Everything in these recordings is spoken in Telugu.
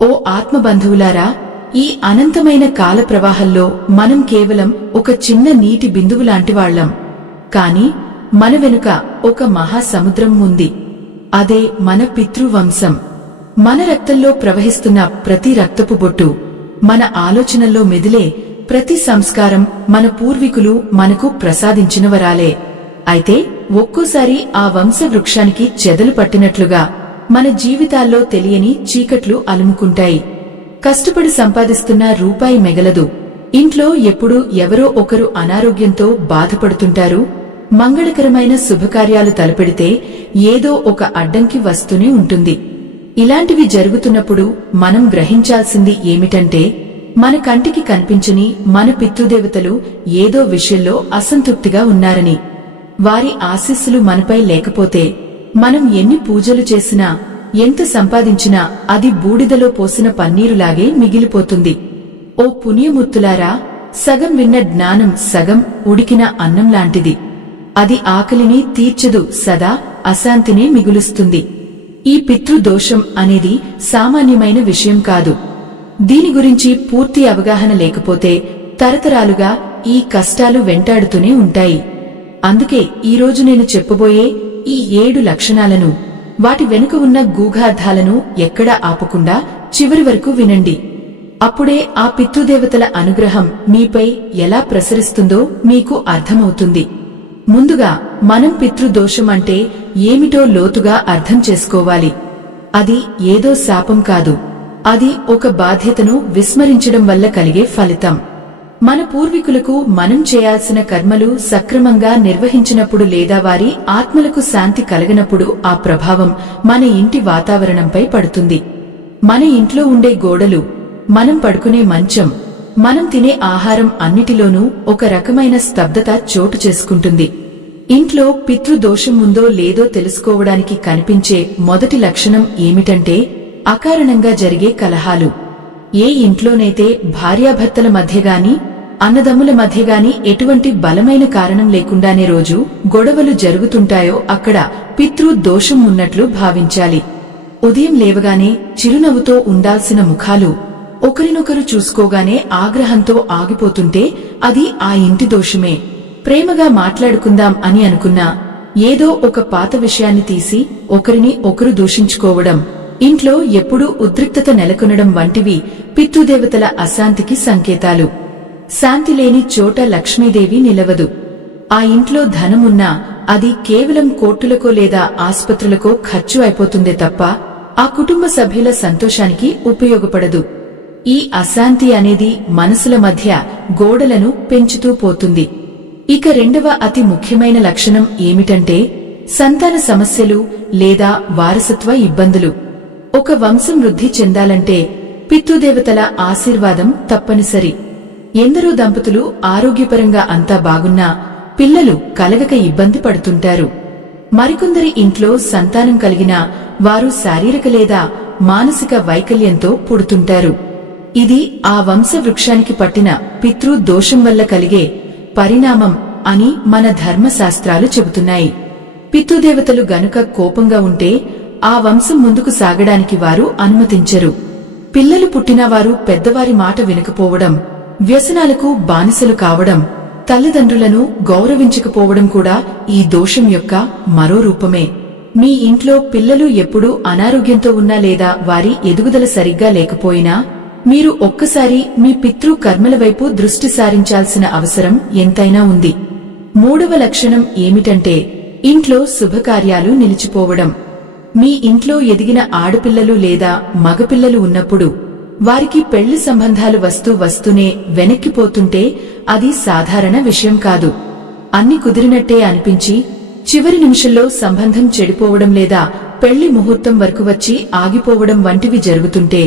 ఓ ఆత్మబంధువులారా, ఈ అనంతమైన కాల ప్రవాహంలో మనం కేవలం ఒక చిన్న నీటి బిందువులాంటివాళ్లం. కాని మన వెనుక ఒక మహాసముద్రం ఉంది. అదే మన పితృవంశం. మన రక్తంలో ప్రవహిస్తున్న ప్రతి రక్తపు బొట్టు, మన ఆలోచనల్లో మెదిలే ప్రతి సంస్కారం మన పూర్వీకులు మనకు ప్రసాదించిన వరాలే. అయితే ఒక్కోసారి ఆ వంశవృక్షానికి చెదలు పట్టినట్లుగా మన జీవితాల్లో తెలియని చీకట్లు అలుముకుంటాయి. కష్టపడి సంపాదిస్తున్న రూపాయి మిగలదు. ఇంట్లో ఎప్పుడూ ఎవరో ఒకరు అనారోగ్యంతో బాధపడుతుంటారు. మంగళకరమైన శుభకార్యాలు తలపెడితే ఏదో ఒక అడ్డంకి వస్తూనే ఉంటుంది. ఇలాంటివి జరుగుతున్నప్పుడు మనం గ్రహించాల్సింది ఏమిటంటే, మన కంటికి కనిపించని మన పితృదేవతలు ఏదో విషయంలో అసంతృప్తిగా ఉన్నారని. వారి ఆశీస్సులు మనపై లేకపోతే మనం ఎన్ని పూజలు చేసినా, ఎంత సంపాదించినా అది బూడిదలో పోసిన పన్నీరులాగే మిగిలిపోతుంది. ఓ పుణ్యమూర్తులారా, సగం విన్న జ్ఞానం సగం ఉడికిన అన్నం లాంటిది. అది ఆకలిని తీర్చదు, సదా అశాంతినే మిగులుస్తుంది. ఈ పితృదోషం అనేది సామాన్యమైన విషయం కాదు. దీని గురించి పూర్తి అవగాహన లేకపోతే తరతరాలుగా ఈ కష్టాలు వెంటాడుతూనే ఉంటాయి. అందుకే ఈరోజు నేను చెప్పబోయే ఈ 7 లక్షణాలను, వాటి వెనుక ఉన్న గూఢార్థాలను ఎక్కడా ఆపకుండా చివరి వరకు వినండి. అప్పుడే ఆ పితృదేవతల అనుగ్రహం మీపై ఎలా ప్రసరిస్తుందో మీకు అర్థమవుతుంది. ముందుగా మనం పితృదోషం అంటే ఏమిటో లోతుగా అర్థం చేసుకోవాలి. అది ఏదో శాపం కాదు. అది ఒక బాధ్యతను విస్మరించడం వల్ల కలిగే ఫలితం. మన పూర్వీకులకు మనం చేయాల్సిన కర్మలు సక్రమంగా నిర్వహించినప్పుడు లేదా వారి ఆత్మలకు శాంతి కలగనప్పుడు ఆ ప్రభావం మన ఇంటి వాతావరణంపై పడుతుంది. మన ఇంట్లో ఉండే గోడలు, మనం పడుకునే మంచం, మనం తినే ఆహారం అన్నిటిలోనూ ఒక రకమైన స్తబ్దత చోటు చేసుకుంటుంది. ఇంట్లో పితృదోషం ఉందో లేదో తెలుసుకోవడానికి కనిపించే మొదటి లక్షణం ఏమిటంటే అకారణంగా జరిగే కలహాలు. ఏ ఇంట్లోనైతే భార్యాభర్తల మధ్యగాని, అన్నదమ్ముల మధ్యగాని ఎటువంటి బలమైన కారణం లేకుండానే రోజు గొడవలు జరుగుతుంటాయో అక్కడ పితృదోషం ఉన్నట్లు భావించాలి. ఉదయం లేవగానే చిరునవ్వుతో ఉండాల్సిన ముఖాలు ఒకరినొకరు చూసుకోగానే ఆగ్రహంతో ఆగిపోతుంటే అది ఆ ఇంటి దోషమే. ప్రేమగా మాట్లాడుకుందాం అని అనుకున్నా ఏదో ఒక పాత విషయాన్ని తీసి ఒకరిని ఒకరు దూషించుకోవడం, ఇంట్లో ఎప్పుడూ ఉద్రిక్తత నెలకొనడం వంటివి పితృదేవతల అశాంతికి సంకేతాలు. శాంతి లేని చోట లక్ష్మీదేవి నిలవదు. ఆ ఇంట్లో ధనమున్నా అది కేవలం కోర్టులకో లేదా ఆస్పత్రులకో ఖర్చు అయిపోతుందే తప్ప ఆ కుటుంబ సభ్యుల సంతోషానికి ఉపయోగపడదు. ఈ అశాంతి అనేది మనసుల మధ్య గోడలను పెంచుతూ పోతుంది. ఇక రెండవ అతి ముఖ్యమైన లక్షణం ఏమిటంటే సంతాన సమస్యలు లేదా వారసత్వ ఇబ్బందులు. ఒక వంశం వృద్ధి చెందాలంటే పితృదేవతల ఆశీర్వాదం తప్పనిసరి. ఎందరో దంపతులు ఆరోగ్యపరంగా అంతా బాగున్నా పిల్లలు కలగక ఇబ్బంది పడుతుంటారు. మరికొందరి ఇంట్లో సంతానం కలిగినా వారు శారీరక లేదా మానసిక వైకల్యంతో పుడుతుంటారు. ఇది ఆ వంశవృక్షానికి పట్టిన పితృదోషం వల్ల కలిగే పరిణామం అని మన ధర్మశాస్త్రాలు చెబుతున్నాయి. పితృదేవతలు గనుక కోపంగా ఉంటే ఆ వంశం ముందుకు సాగడానికి వారు అనుమతించరు. పిల్లలు పుట్టిన వారు పెద్దవారి మాట వినకపోవడం, వ్యసనాలకు బానిసలు కావడం, తల్లిదండ్రులను గౌరవించకపోవడం కూడా ఈ దోషం యొక్క మరో రూపమే. మీ ఇంట్లో పిల్లలు ఎప్పుడూ అనారోగ్యంతో ఉన్నా లేదా వారి ఎదుగుదల సరిగ్గా లేకపోయినా మీరు ఒక్కసారి మీ పితృ కర్మల వైపు దృష్టి సారించాల్సిన అవసరం ఎంతైనా ఉంది. మూడవ లక్షణం ఏమిటంటే ఇంట్లో శుభకార్యాలు నిలిచిపోవడం. మీ ఇంట్లో ఎదిగిన ఆడపిల్లలు లేదా మగపిల్లలు ఉన్నప్పుడు వారికి పెళ్లి సంబంధాలు వస్తూనే వెనక్కిపోతుంటే అది సాధారణ విషయం కాదు. అన్ని కుదిరినట్టే అనిపించి చివరి నిమిషంలో సంబంధం చెడిపోవడం లేదా పెళ్లి ముహూర్తం వరకు వచ్చి ఆగిపోవడం వంటివి జరుగుతుంటే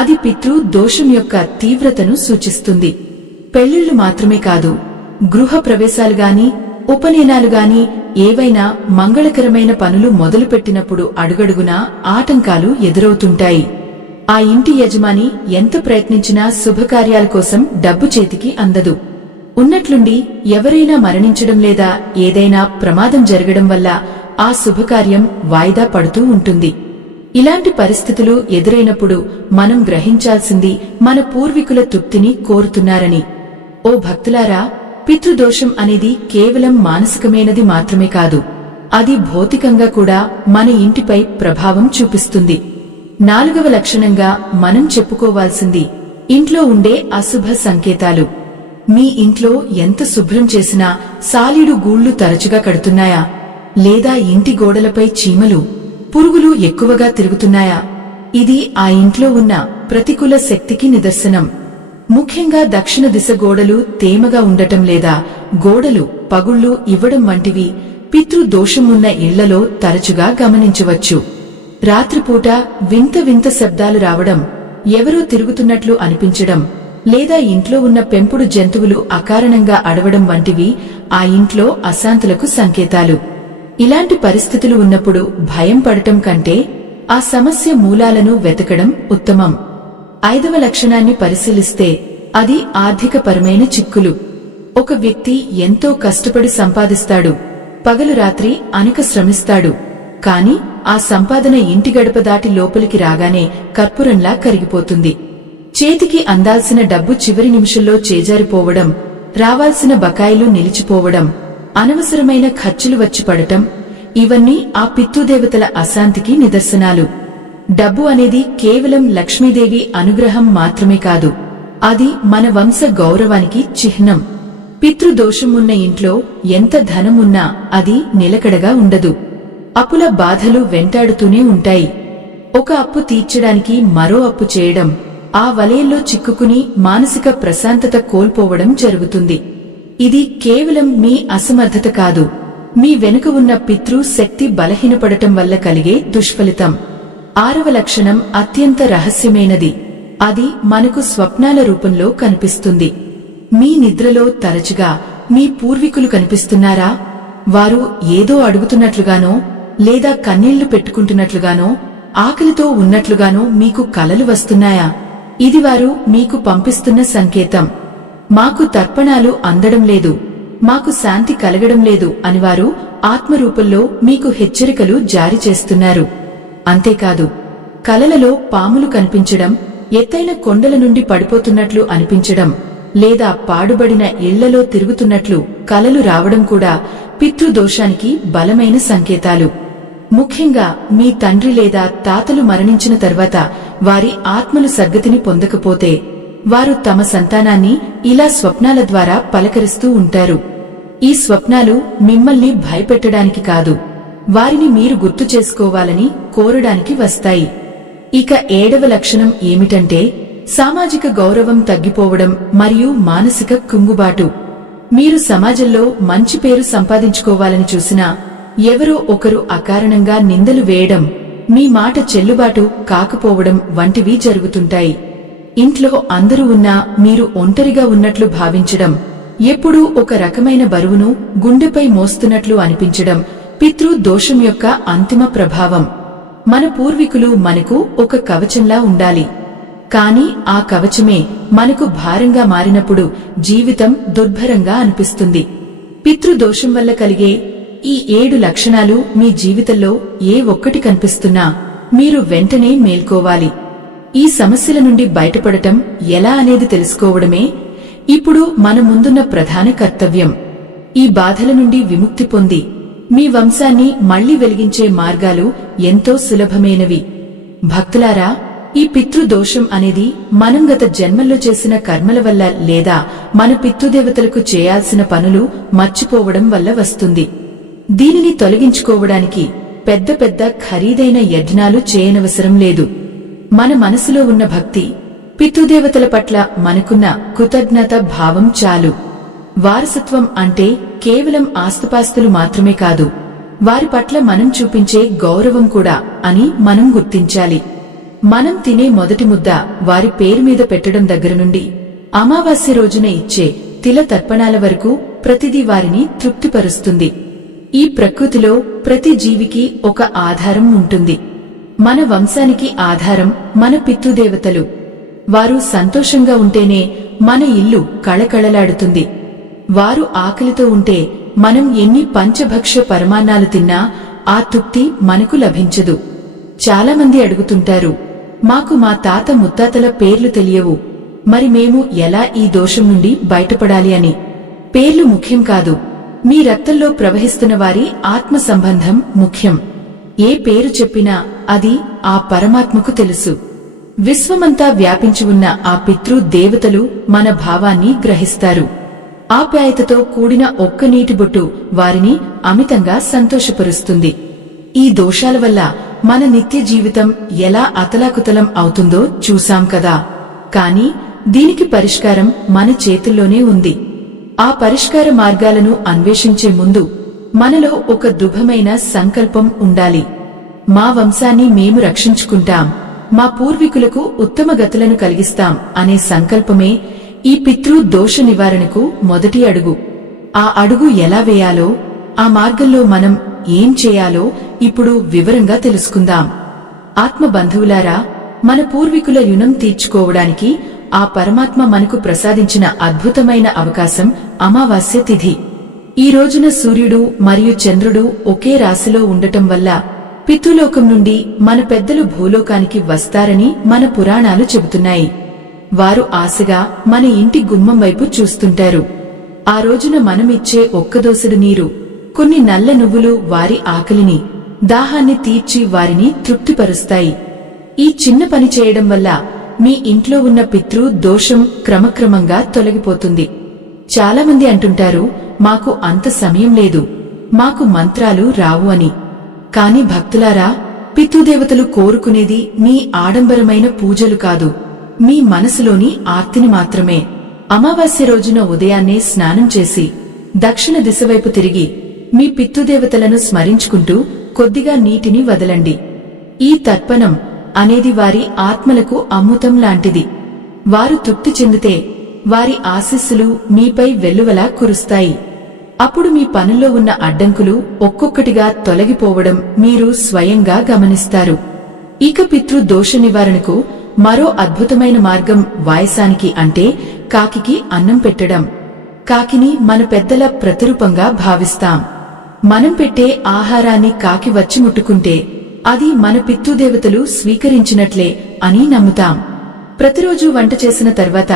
అది పితృ దోషం యొక్క తీవ్రతను సూచిస్తుంది. పెళ్లిళ్లు మాత్రమే కాదు, గృహ ప్రవేశాలుగాని, ఉపనయనాలుగాని, ఏవైనా మంగళకరమైన పనులు మొదలుపెట్టినప్పుడు అడుగడుగునా ఆటంకాలు ఎదురవుతుంటాయి. ఆ ఇంటి యజమాని ఎంత ప్రయత్నించినా శుభకార్యాల కోసం డబ్బు చేతికి అందదు. ఉన్నట్లుండి ఎవరైనా మరణించడం లేదా ఏదైనా ప్రమాదం జరగడం వల్ల ఆ శుభకార్యం వాయిదా పడుతూ ఉంటుంది. ఇలాంటి పరిస్థితులు ఎదురైనప్పుడు మనం గ్రహించాల్సింది మన పూర్వీకుల తృప్తిని కోరుతున్నారని. ఓ భక్తులారా, పితృదోషం అనేది కేవలం మానసికమైనది మాత్రమే కాదు, అది భౌతికంగా కూడా మన ఇంటిపై ప్రభావం చూపిస్తుంది. 4వ లక్షణంగా మనం చెప్పుకోవాల్సింది ఇంట్లో ఉండే అశుభ సంకేతాలు. మీ ఇంట్లో ఎంత శుభ్రం చేసినా సాలీడు గూళ్లు తరచుగా కడుతున్నాయా? లేదా ఇంటి గోడలపై చీమలు, పురుగులు ఎక్కువగా తిరుగుతున్నాయా? ఇది ఆ ఇంట్లో ఉన్న ప్రతికూల శక్తికి నిదర్శనం. ముఖ్యంగా దక్షిణ దిశ గోడలు తేమగా ఉండటం లేదా గోడలు పగుళ్లు ఇవ్వడం వంటివి పితృదోషమున్న ఇళ్లలో తరచుగా గమనించవచ్చు. రాత్రిపూట వింత వింత శబ్దాలు రావడం, ఎవరో తిరుగుతున్నట్లు అనిపించడం, లేదా ఇంట్లో ఉన్న పెంపుడు జంతువులు అకారణంగా అడవడం వంటివి ఆ ఇంట్లో అశాంతులకు సంకేతాలు. ఇలాంటి పరిస్థితులు ఉన్నప్పుడు భయం పడటం కంటే ఆ సమస్య మూలాలను వెతకడం ఉత్తమం. 5వ లక్షణాన్ని పరిశీలిస్తే అది ఆర్థికపరమైన చిక్కులు. ఒక వ్యక్తి ఎంతో కష్టపడి సంపాదిస్తాడు, పగలు రాత్రి అనక శ్రమిస్తాడు, కాని ఆ సంపాదన ఇంటి గడప దాటి లోపలికి రాగానే కర్పూరంలా కరిగిపోతుంది. చేతికి అందాల్సిన డబ్బు చివరి నిమిషంలో చేజారిపోవడం, రావాల్సిన బకాయిలు నిలిచిపోవడం, అనవసరమైన ఖర్చులు వచ్చి పడటం, ఇవన్నీ ఆ పితృదేవతల అశాంతికి నిదర్శనాలు. డబ్బు అనేది కేవలం లక్ష్మీదేవి అనుగ్రహం మాత్రమే కాదు, అది మన వంశ గౌరవానికి చిహ్నం. పితృదోషం ఉన్న ఇంట్లో ఎంత ధనం ఉన్నా అది నిలకడగా ఉండదు. అప్పుల బాధలు వెంటాడుతూనే ఉంటాయి. ఒక అప్పు తీర్చడానికి మరో అప్పు చేయడం, ఆ వలయంలో చిక్కుకుని మానసిక ప్రశాంతత కోల్పోవడం జరుగుతుంది. ఇది కేవలం మీ అసమర్థత కాదు, మీ వెనుక ఉన్న పితృ శక్తి బలహీనపడటం వల్ల కలిగే దుష్ఫలితం. 6వ లక్షణం అత్యంత రహస్యమైనది. అది మనకు స్వప్నాల రూపంలో కనిపిస్తుంది. మీ నిద్రలో తరచుగా మీ పూర్వీకులు కనిపిస్తున్నారా? వారు ఏదో అడుగుతున్నట్లుగానో, లేదా కన్నీళ్లు పెట్టుకుంటున్నట్లుగానో, ఆకలితో ఉన్నట్లుగానో మీకు కలలు వస్తున్నాయా? ఇది వారు మీకు పంపిస్తున్న సంకేతం. మాకు తర్పణాలు అందడం లేదు, మాకు శాంతి కలగడం లేదు అని వారు ఆత్మరూపంలో మీకు హెచ్చరికలు జారీ చేస్తున్నారు. అంతేకాదు, కలలలో పాములు కనిపించడం, ఎత్తైన కొండల నుండి పడిపోతున్నట్లు అనిపించడం, లేదా పాడుబడిన ఇళ్లలో తిరుగుతున్నట్లు కలలు రావడం కూడా పితృదోషానికి బలమైన సంకేతాలు. ముఖ్యంగా మీ తండ్రి లేదా తాతలు మరణించిన తర్వాత వారి ఆత్మలు సద్గతిని పొందకపోతే వారు తమ సంతానాన్ని ఇలా స్వప్నాల ద్వారా పలకరిస్తూ ఉంటారు. ఈ స్వప్నాలు మిమ్మల్ని భయపెట్టడానికి కాదు, వారిని మీరు గుర్తు చేసుకోవాలని కోరడానికి వస్తాయి. ఇక 7వ లక్షణం ఏమిటంటే సామాజిక గౌరవం తగ్గిపోవడం మరియు మానసిక కుంగుబాటు. మీరు సమాజంలో మంచి పేరు సంపాదించుకోవాలని చూసినా ఎవరో ఒకరు అకారణంగా నిందలు వేయడం, మీ మాట చెల్లుబాటు కాకపోవడం వంటివి జరుగుతుంటాయి. ఇంట్లో అందరూ ఉన్నా మీరు ఒంటరిగా ఉన్నట్లు భావించడం, ఎప్పుడూ ఒక రకమైన బరువును గుండెపై మోస్తున్నట్లు అనిపించడం పితృ దోషం యొక్క అంతిమ ప్రభావం. మన పూర్వీకులు మనకు ఒక కవచంలా ఉండాలి, కాని ఆ కవచమే మనకు భారంగా మారినప్పుడు జీవితం దుర్భరంగా అనిపిస్తుంది. పితృదోషం వల్ల కలిగే ఈ 7 లక్షణాలు మీ జీవితంలో ఏ ఒక్కటి కనిపిస్తున్నా మీరు వెంటనే మేల్కోవాలి. ఈ సమస్యల నుండి బయటపడటం ఎలా అనేది తెలుసుకోవడమే ఇప్పుడు మన ముందున్న ప్రధాన కర్తవ్యం. ఈ బాధల నుండి విముక్తి పొంది మీ వంశాన్ని మళ్లీ వెలిగించే మార్గాలు ఎంతో సులభమైనవి. భక్తులారా, ఈ పితృదోషం అనేది మనం గత జన్మల్లో చేసిన కర్మల వల్ల లేదా మన పితృదేవతలకు చేయాల్సిన పనులు మర్చిపోవడం వల్ల వస్తుంది. దీనిని తొలగించుకోవడానికి పెద్ద పెద్ద ఖరీదైన యజ్ఞాలు చేయనవసరం లేదు. మన మనసులో ఉన్న భక్తి, పితృదేవతల పట్ల మనకున్న కృతజ్ఞత భావం చాలు. వారసత్వం అంటే కేవలం ఆస్తుపాస్తులు మాత్రమే కాదు, వారి పట్ల మనం చూపించే గౌరవం కూడా అని మనం గుర్తించాలి. మనం తినే మొదటి ముద్ద వారి పేరు మీద పెట్టడం దగ్గర నుండి అమావాస్య రోజున ఇచ్చే తిల తర్పణాల వరకు ప్రతిదీ వారిని తృప్తిపరుస్తుంది. ఈ ప్రకృతిలో ప్రతి జీవికి ఒక ఆధారం ఉంటుంది. మన వంశానికి ఆధారం మన పితృదేవతలు. వారు సంతోషంగా ఉంటేనే మన ఇల్లు కళకళలాడుతుంది. వారు ఆకలితో ఉంటే మనం ఎన్ని పంచభక్ష పరమాన్నాలు తిన్నా ఆ తృప్తి మనకు లభించదు. చాలామంది అడుగుతుంటారు, మాకు మా తాత ముత్తాతల పేర్లు తెలియవు, మరి మేము ఎలా ఈ దోషం నుండి బయటపడాలి అని. పేర్లు ముఖ్యం కాదు, మీ రక్తంలో ప్రవహిస్తున్న వారి ఆత్మ సంబంధం ముఖ్యం. ఏ పేరు చెప్పినా అది ఆ పరమాత్మకు తెలుసు. విశ్వమంతా వ్యాపించి ఉన్న ఆ పితృ దేవతలు మన భావాన్ని గ్రహిస్తారు. ఆప్యాయతతో కూడిన ఒక్క నీటి బొట్టు వారిని అమితంగా సంతోషపరుస్తుంది. ఈ దోషాల వల్ల మన నిత్య జీవితం ఎలా అతలాకుతలం అవుతుందో చూసాం కదా. కాని దీనికి పరిష్కారం మన చేతుల్లోనే ఉంది. ఆ పరిష్కార మార్గాలను అన్వేషించే ముందు మనలో ఒక దృఢమైన సంకల్పం ఉండాలి. మా వంశాన్ని మేము రక్షించుకుంటాం, మా పూర్వీకులకు ఉత్తమ గతులను కలిగిస్తాం అనే సంకల్పమే ఈ పితృ దోష నివారణకు మొదటి అడుగు. ఆ అడుగు ఎలా వేయాలో, ఆ మార్గంలో మనం ఏం చేయాలో ఇప్పుడు వివరంగా తెలుసుకుందాం. ఆత్మ బంధువులారా, మన పూర్వీకుల రుణం తీర్చుకోవడానికి ఆ పరమాత్మ మనకు ప్రసాదించిన అద్భుతమైన అవకాశం అమావాస్య తిథి. ఈ రోజున సూర్యుడు మరియు చంద్రుడు ఒకే రాశిలో ఉండటం వల్ల పితృలోకం నుండి మన పెద్దలు భూలోకానికి వస్తారని మన పురాణాలు చెబుతున్నాయి. వారు ఆశగా మన ఇంటి గుమ్మం వైపు చూస్తుంటారు. ఆ రోజున మనమిచ్చే ఒక్క దోసెడు నీరు, కొన్ని నల్ల నువ్వులు వారి ఆకలిని, దాహాన్ని తీర్చి వారిని తృప్తిపరుస్తాయి. ఈ చిన్న పని చేయడం వల్ల మీ ఇంట్లో ఉన్న పితృ దోషం క్రమక్రమంగా తొలగిపోతుంది. చాలామంది అంటుంటారు, మాకు అంత సమయం లేదు, మాకు మంత్రాలు రావు అని. కాని భక్తులారా, పితృదేవతలు కోరుకునేది మీ ఆడంబరమైన పూజలు కాదు, మీ మనసులోని ఆర్తిని మాత్రమే. అమావాస్య రోజున ఉదయాన్నే స్నానం చేసి దక్షిణ దిశవైపు తిరిగి మీ పితృదేవతలను స్మరించుకుంటూ కొద్దిగా నీటిని వదలండి. ఈ తర్పణం అనేది వారి ఆత్మలకు అమృతం లాంటిది. వారు తృప్తి చెందితే వారి ఆశీస్సులు మీపై వెల్లువలా కురుస్తాయి. అప్పుడు మీ పనుల్లో ఉన్న అడ్డంకులు ఒక్కొక్కటిగా తొలగిపోవడం మీరు స్వయంగా గమనిస్తారు. ఇక పితృ దోష నివారణకు మరో అద్భుతమైన మార్గం వాయసానికి, అంటే కాకికి అన్నం పెట్టడం. కాకిని మన పెద్దల ప్రతిరూపంగా భావిస్తాం. మనం పెట్టే ఆహారాన్ని కాకి వచ్చి ముట్టుకుంటే అది మన పితృదేవతలు స్వీకరించినట్లే అని నమ్ముతాం. ప్రతిరోజు వంట చేసిన తర్వాత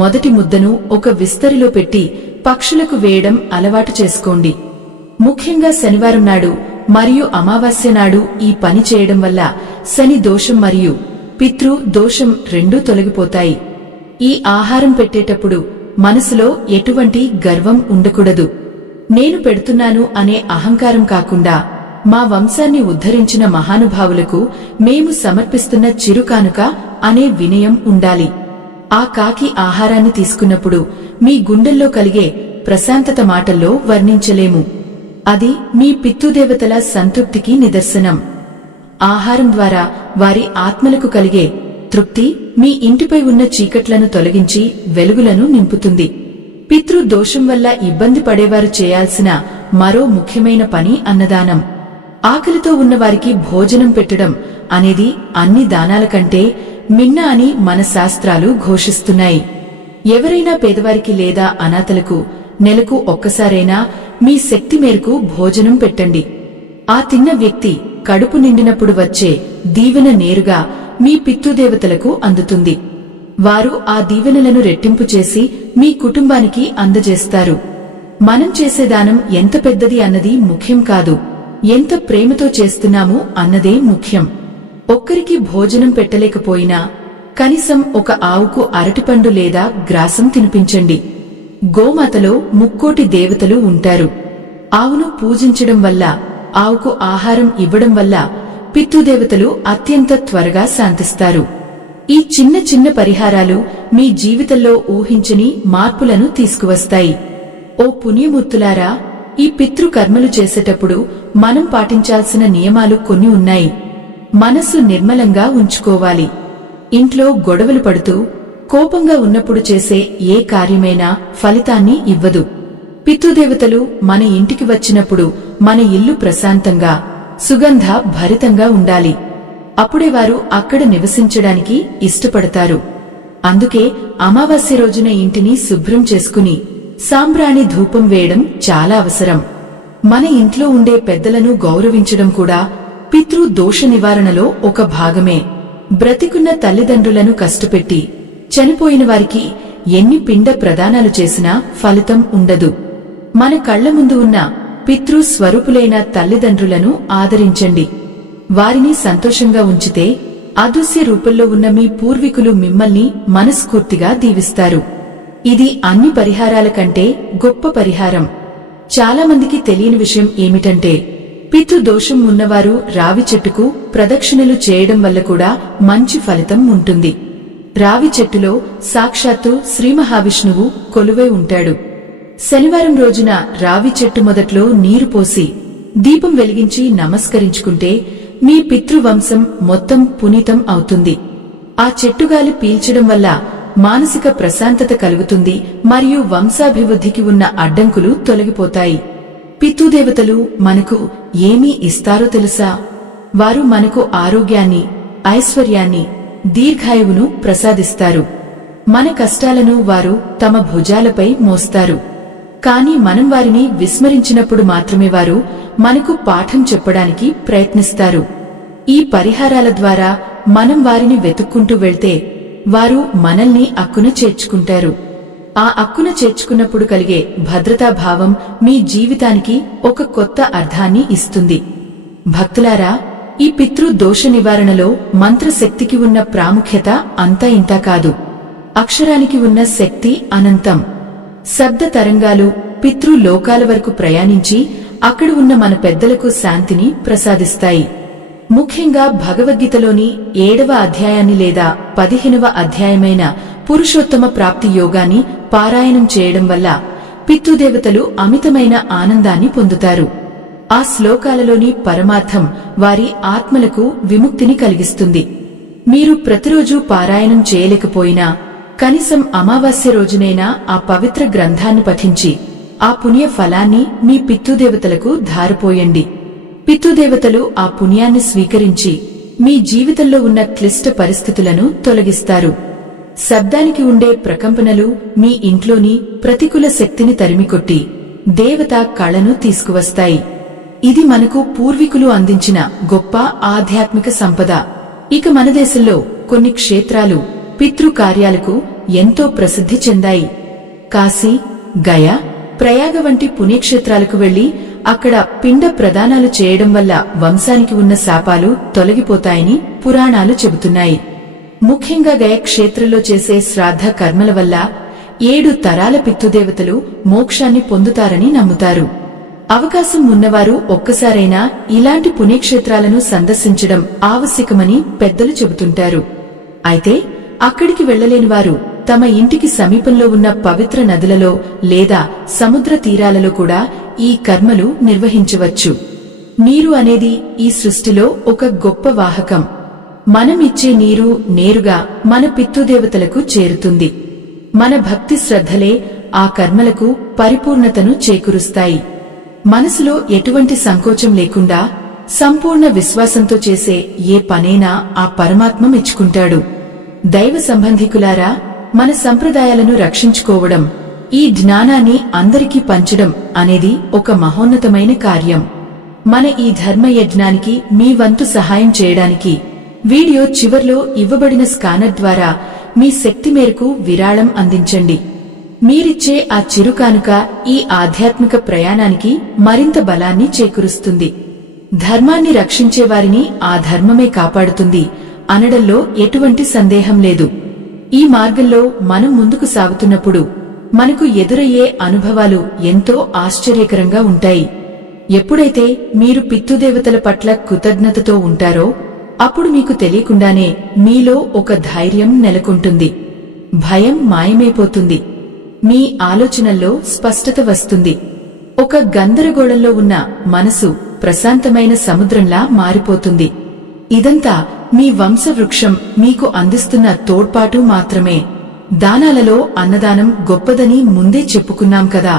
మొదటి ముద్దను ఒక విస్తరిలో పెట్టి పక్షులకు వేయడం అలవాటు చేసుకోండి. ముఖ్యంగా శనివారం నాడు మరియు అమావాస్య నాడు ఈ పని చేయడం వల్ల శని దోషం మరియు పితృ దోషం రెండూ తొలగిపోతాయి. ఈ ఆహారం పెట్టేటప్పుడు మనసులో ఎటువంటి గర్వం ఉండకూడదు. నేను పెడుతున్నాను అనే అహంకారం కాకుండా మా వంశాన్ని ఉద్ధరించిన మహానుభావులకు మేము సమర్పిస్తున్న చిరుకానుక అనే వినయం ఉండాలి. ఆ కాకి ఆహారాన్ని తీసుకున్నప్పుడు మీ గుండెల్లో కలిగే ప్రశాంతత మాటల్లో వర్ణించలేము. అది మీ పితృదేవతల సంతృప్తికి నిదర్శనం. ఆహారం ద్వారా వారి ఆత్మలకు కలిగే తృప్తి మీ ఇంటిపై ఉన్న చీకట్లను తొలగించి వెలుగులను నింపుతుంది. పితృ దోషం వల్ల ఇబ్బంది పడేవారు చేయాల్సిన మరో ముఖ్యమైన పని అన్నదానం. ఆకలితో ఉన్నవారికి భోజనం పెట్టడం అనేది అన్ని దానాల కంటే మిన్న అని మన శాస్త్రాలు ఘోషిస్తున్నాయి. ఎవరైనా పేదవారికి లేదా అనాథలకు నెలకు ఒక్కసారైనా మీ శక్తి మేరకు భోజనం పెట్టండి. ఆ తిన్న వ్యక్తి కడుపు నిండినప్పుడు వచ్చే దీవెన నేరుగా మీ పితృదేవతలకు అందుతుంది. వారు ఆ దీవెనలను రెట్టింపు చేసి మీ కుటుంబానికి అందజేస్తారు. మనం చేసే దానం ఎంత పెద్దది అన్నది ముఖ్యం కాదు, ఎంత ప్రేమతో చేస్తున్నాము అన్నదే ముఖ్యం. ఒక్కరికి భోజనం పెట్టలేకపోయినా కనీసం ఒక ఆవుకు అరటిపండు లేదా గ్రాసం తినిపించండి. గోమాతలో ముక్కోటి దేవతలు ఉంటారు. ఆవును పూజించడం వల్ల, ఆవుకు ఆహారం ఇవ్వడం వల్ల పితృదేవతలు అత్యంత త్వరగా శాంతిస్తారు. ఈ చిన్న చిన్న పరిహారాలు మీ జీవితంలో ఊహించని మార్పులను తీసుకువస్తాయి. ఓ పుణ్యమూర్తులారా, ఈ పితృకర్మలు చేసేటప్పుడు మనం పాటించాల్సిన నియమాలు కొన్ని ఉన్నాయి. మనసు నిర్మలంగా ఉంచుకోవాలి. ఇంట్లో గొడవలు పడుతూ కోపంగా ఉన్నప్పుడు చేసే ఏ కార్యమైనా ఫలితాన్ని ఇవ్వదు. పితృదేవతలు మన ఇంటికి వచ్చినప్పుడు మన ఇల్లు ప్రశాంతంగా, సుగంధ భరితంగా ఉండాలి. అప్పుడే వారు అక్కడ నివసించడానికి ఇష్టపడతారు. అందుకే అమావాస్య రోజున ఇంటిని శుభ్రం చేసుకుని సాంబ్రాణి ధూపం వేయడం చాలా అవసరం. మన ఇంట్లో ఉండే పెద్దలను గౌరవించడం కూడా పితృ దోష నివారణలో ఒక భాగమే. బ్రతికున్న తల్లిదండ్రులను కష్టపెట్టి చనిపోయిన వారికి ఎన్ని పిండ ప్రదానాలు చేసినా ఫలితం ఉండదు. మన కళ్ల ముందు ఉన్న పితృ స్వరూపులైన తల్లిదండ్రులను ఆదరించండి. వారిని సంతోషంగా ఉంచితే అదృశ్య రూపంలో ఉన్న మీ పూర్వీకులు మిమ్మల్ని మనస్ఫూర్తిగా దీవిస్తారు. ఇది అన్ని పరిహారాల కంటే గొప్ప పరిహారం. చాలామందికి తెలియని విషయం ఏమిటంటే, పితృదోషం ఉన్నవారు రావి చెట్టుకు ప్రదక్షిణలు చేయడం వల్ల కూడా మంచి ఫలితం ఉంటుంది. రావి చెట్టులో సాక్షాత్తు శ్రీ మహావిష్ణువు కొలువై ఉంటాడు. శనివారం రోజున రావి చెట్టు మొదట్లో నీరు పోసి దీపం వెలిగించి నమస్కరించుకుంటే మీ పితృవంశం మొత్తం పునీతం అవుతుంది. ఆ చెట్టుగాలి పీల్చడం వల్ల మానసిక ప్రశాంతత కలుగుతుంది మరియు వంశాభివృద్ధికి ఉన్న అడ్డంకులు తొలగిపోతాయి. పితృదేవతలు మనకు ఏమీ ఇస్తారో తెలుసా? వారు మనకు ఆరోగ్యాన్ని, ఐశ్వర్యాన్ని, దీర్ఘాయువును ప్రసాదిస్తారు. మన కష్టాలను వారు తమ భుజాలపై మోస్తారు. కాని మనం వారిని విస్మరించినప్పుడు మాత్రమే వారు మనకు పాఠం చెప్పడానికి ప్రయత్నిస్తారు. ఈ పరిహారాల ద్వారా మనం వారిని వెతుక్కుంటూ వెళ్తే వారు మనల్ని అక్కున చేర్చుకుంటారు. ఆ అక్కున చేర్చుకున్నప్పుడు కలిగే భద్రతాభావం మీ జీవితానికి ఒక కొత్త అర్థాన్ని ఇస్తుంది. భక్తులారా, ఈ పితృ దోష నివారణలో మంత్రశక్తికి ఉన్న ప్రాముఖ్యత అంతా ఇంతా కాదు. అక్షరానికి ఉన్న శక్తి అనంతం. శబ్ద తరంగాలు పితృలోకాల వరకు ప్రయాణించి అక్కడ ఉన్న మన పెద్దలకు శాంతిని ప్రసాదిస్తాయి. ముఖ్యంగా భగవద్గీతలోని 7వ అధ్యాయాన్ని లేదా 15వ అధ్యాయమైన పురుషోత్తమ ప్రాప్తి యోగాన్ని పారాయణం చేయడం వల్ల పితృదేవతలు అమితమైన ఆనందాన్ని పొందుతారు. ఆ శ్లోకాలలోని పరమార్థం వారి ఆత్మలకు విముక్తిని కలిగిస్తుంది. మీరు ప్రతిరోజూ పారాయణం చేయలేకపోయినా కనీసం అమావాస్య రోజునైనా ఆ పవిత్ర గ్రంథాన్ని పఠించి ఆ పుణ్య ఫలాన్ని మీ పితృదేవతలకు ధారపోయండి. పితృదేవతలు ఆ పుణ్యాన్ని స్వీకరించి మీ జీవితంలో ఉన్న క్లిష్ట పరిస్థితులను తొలగిస్తారు. శబ్దానికి ఉండే ప్రకంపనలు మీ ఇంట్లోని ప్రతికూల శక్తిని తరిమికొట్టి దేవతా కళను తీసుకువస్తాయి. ఇది మనకు పూర్వీకులు అందించిన గొప్ప ఆధ్యాత్మిక సంపద. ఇక మన దేశంలో కొన్ని క్షేత్రాలు పితృకార్యాలకు ఎంతో ప్రసిద్ధి చెందాయి. కాశీ, గయా, ప్రయాగ వంటి పుణ్యక్షేత్రాలకు వెళ్లి అక్కడ పిండ ప్రదానాలు చేయడం వల్ల వంశానికి ఉన్న శాపాలు తొలగిపోతాయని పురాణాలు చెబుతున్నాయి. ముఖ్యంగా గయ క్షేత్రంలో చేసే శ్రాద్ధ కర్మల వల్ల 7 తరాల పితృదేవతలు మోక్షాన్ని పొందుతారని నమ్ముతారు. అవకాశం ఉన్నవారు ఒక్కసారైనా ఇలాంటి పుణ్యక్షేత్రాలను సందర్శించడం ఆవశ్యకమని పెద్దలు చెబుతుంటారు. అయితే అక్కడికి వెళ్లలేని వారు తమ ఇంటికి సమీపంలో ఉన్న పవిత్ర నదులలో లేదా సముద్ర తీరాలలో కూడా ఈ కర్మలు నిర్వహించవచ్చు. నీరు అనేది ఈ సృష్టిలో ఒక గొప్ప వాహకం. మనం ఇచ్చే నీరు నేరుగా మన పితృదేవతలకు చేరుతుంది. మన భక్తి శ్రద్ధలే ఆ కర్మలకు పరిపూర్ణతను చేకూరుస్తాయి. మనసులో ఎటువంటి సంకోచం లేకుండా సంపూర్ణ విశ్వాసంతో చేసే ఏ పనైనా ఆ పరమాత్మ మెచ్చుకుంటాడు. దైవ సంబంధికులారా, మన సంప్రదాయాలను రక్షించుకోవడం, ఈ జ్ఞానాన్ని అందరికీ పంచడం అనేది ఒక మహోన్నతమైన కార్యం. మన ఈ ధర్మ యజ్ఞానికి మీ వంతు సహాయం చేయడానికి వీడియో చివర్లో ఇవ్వబడిన స్కానర్ ద్వారా మీ శక్తి మేరకు విరాళం అందించండి. మీరిచ్చే ఆ చిరుకానుక ఈ ఆధ్యాత్మిక ప్రయాణానికి మరింత బలాన్ని చేకూరుస్తుంది. ధర్మాన్ని రక్షించేవారిని ఆ ధర్మమే కాపాడుతుంది అనడంలో ఎటువంటి సందేహం లేదు. ఈ మార్గంలో మనం ముందుకు సాగుతున్నప్పుడు మనకు ఎదురయ్యే అనుభవాలు ఎంతో ఆశ్చర్యకరంగా ఉంటాయి. ఎప్పుడైతే మీరు పితృదేవతల పట్ల కృతజ్ఞతతో ఉంటారో అప్పుడు మీకు తెలియకుండానే మీలో ఒక ధైర్యం నెలకొంటుంది. భయం మాయమైపోతుంది. మీ ఆలోచనల్లో స్పష్టత వస్తుంది. ఒక గందరగోళంలో ఉన్న మనసు ప్రశాంతమైన సముద్రంలా మారిపోతుంది. ఇదంతా మీ వంశవృక్షం మీకు అందిస్తున్న తోడ్పాటు మాత్రమే. దానాలలో అన్నదానం గొప్పదని ముందే చెప్పుకున్నాం కదా.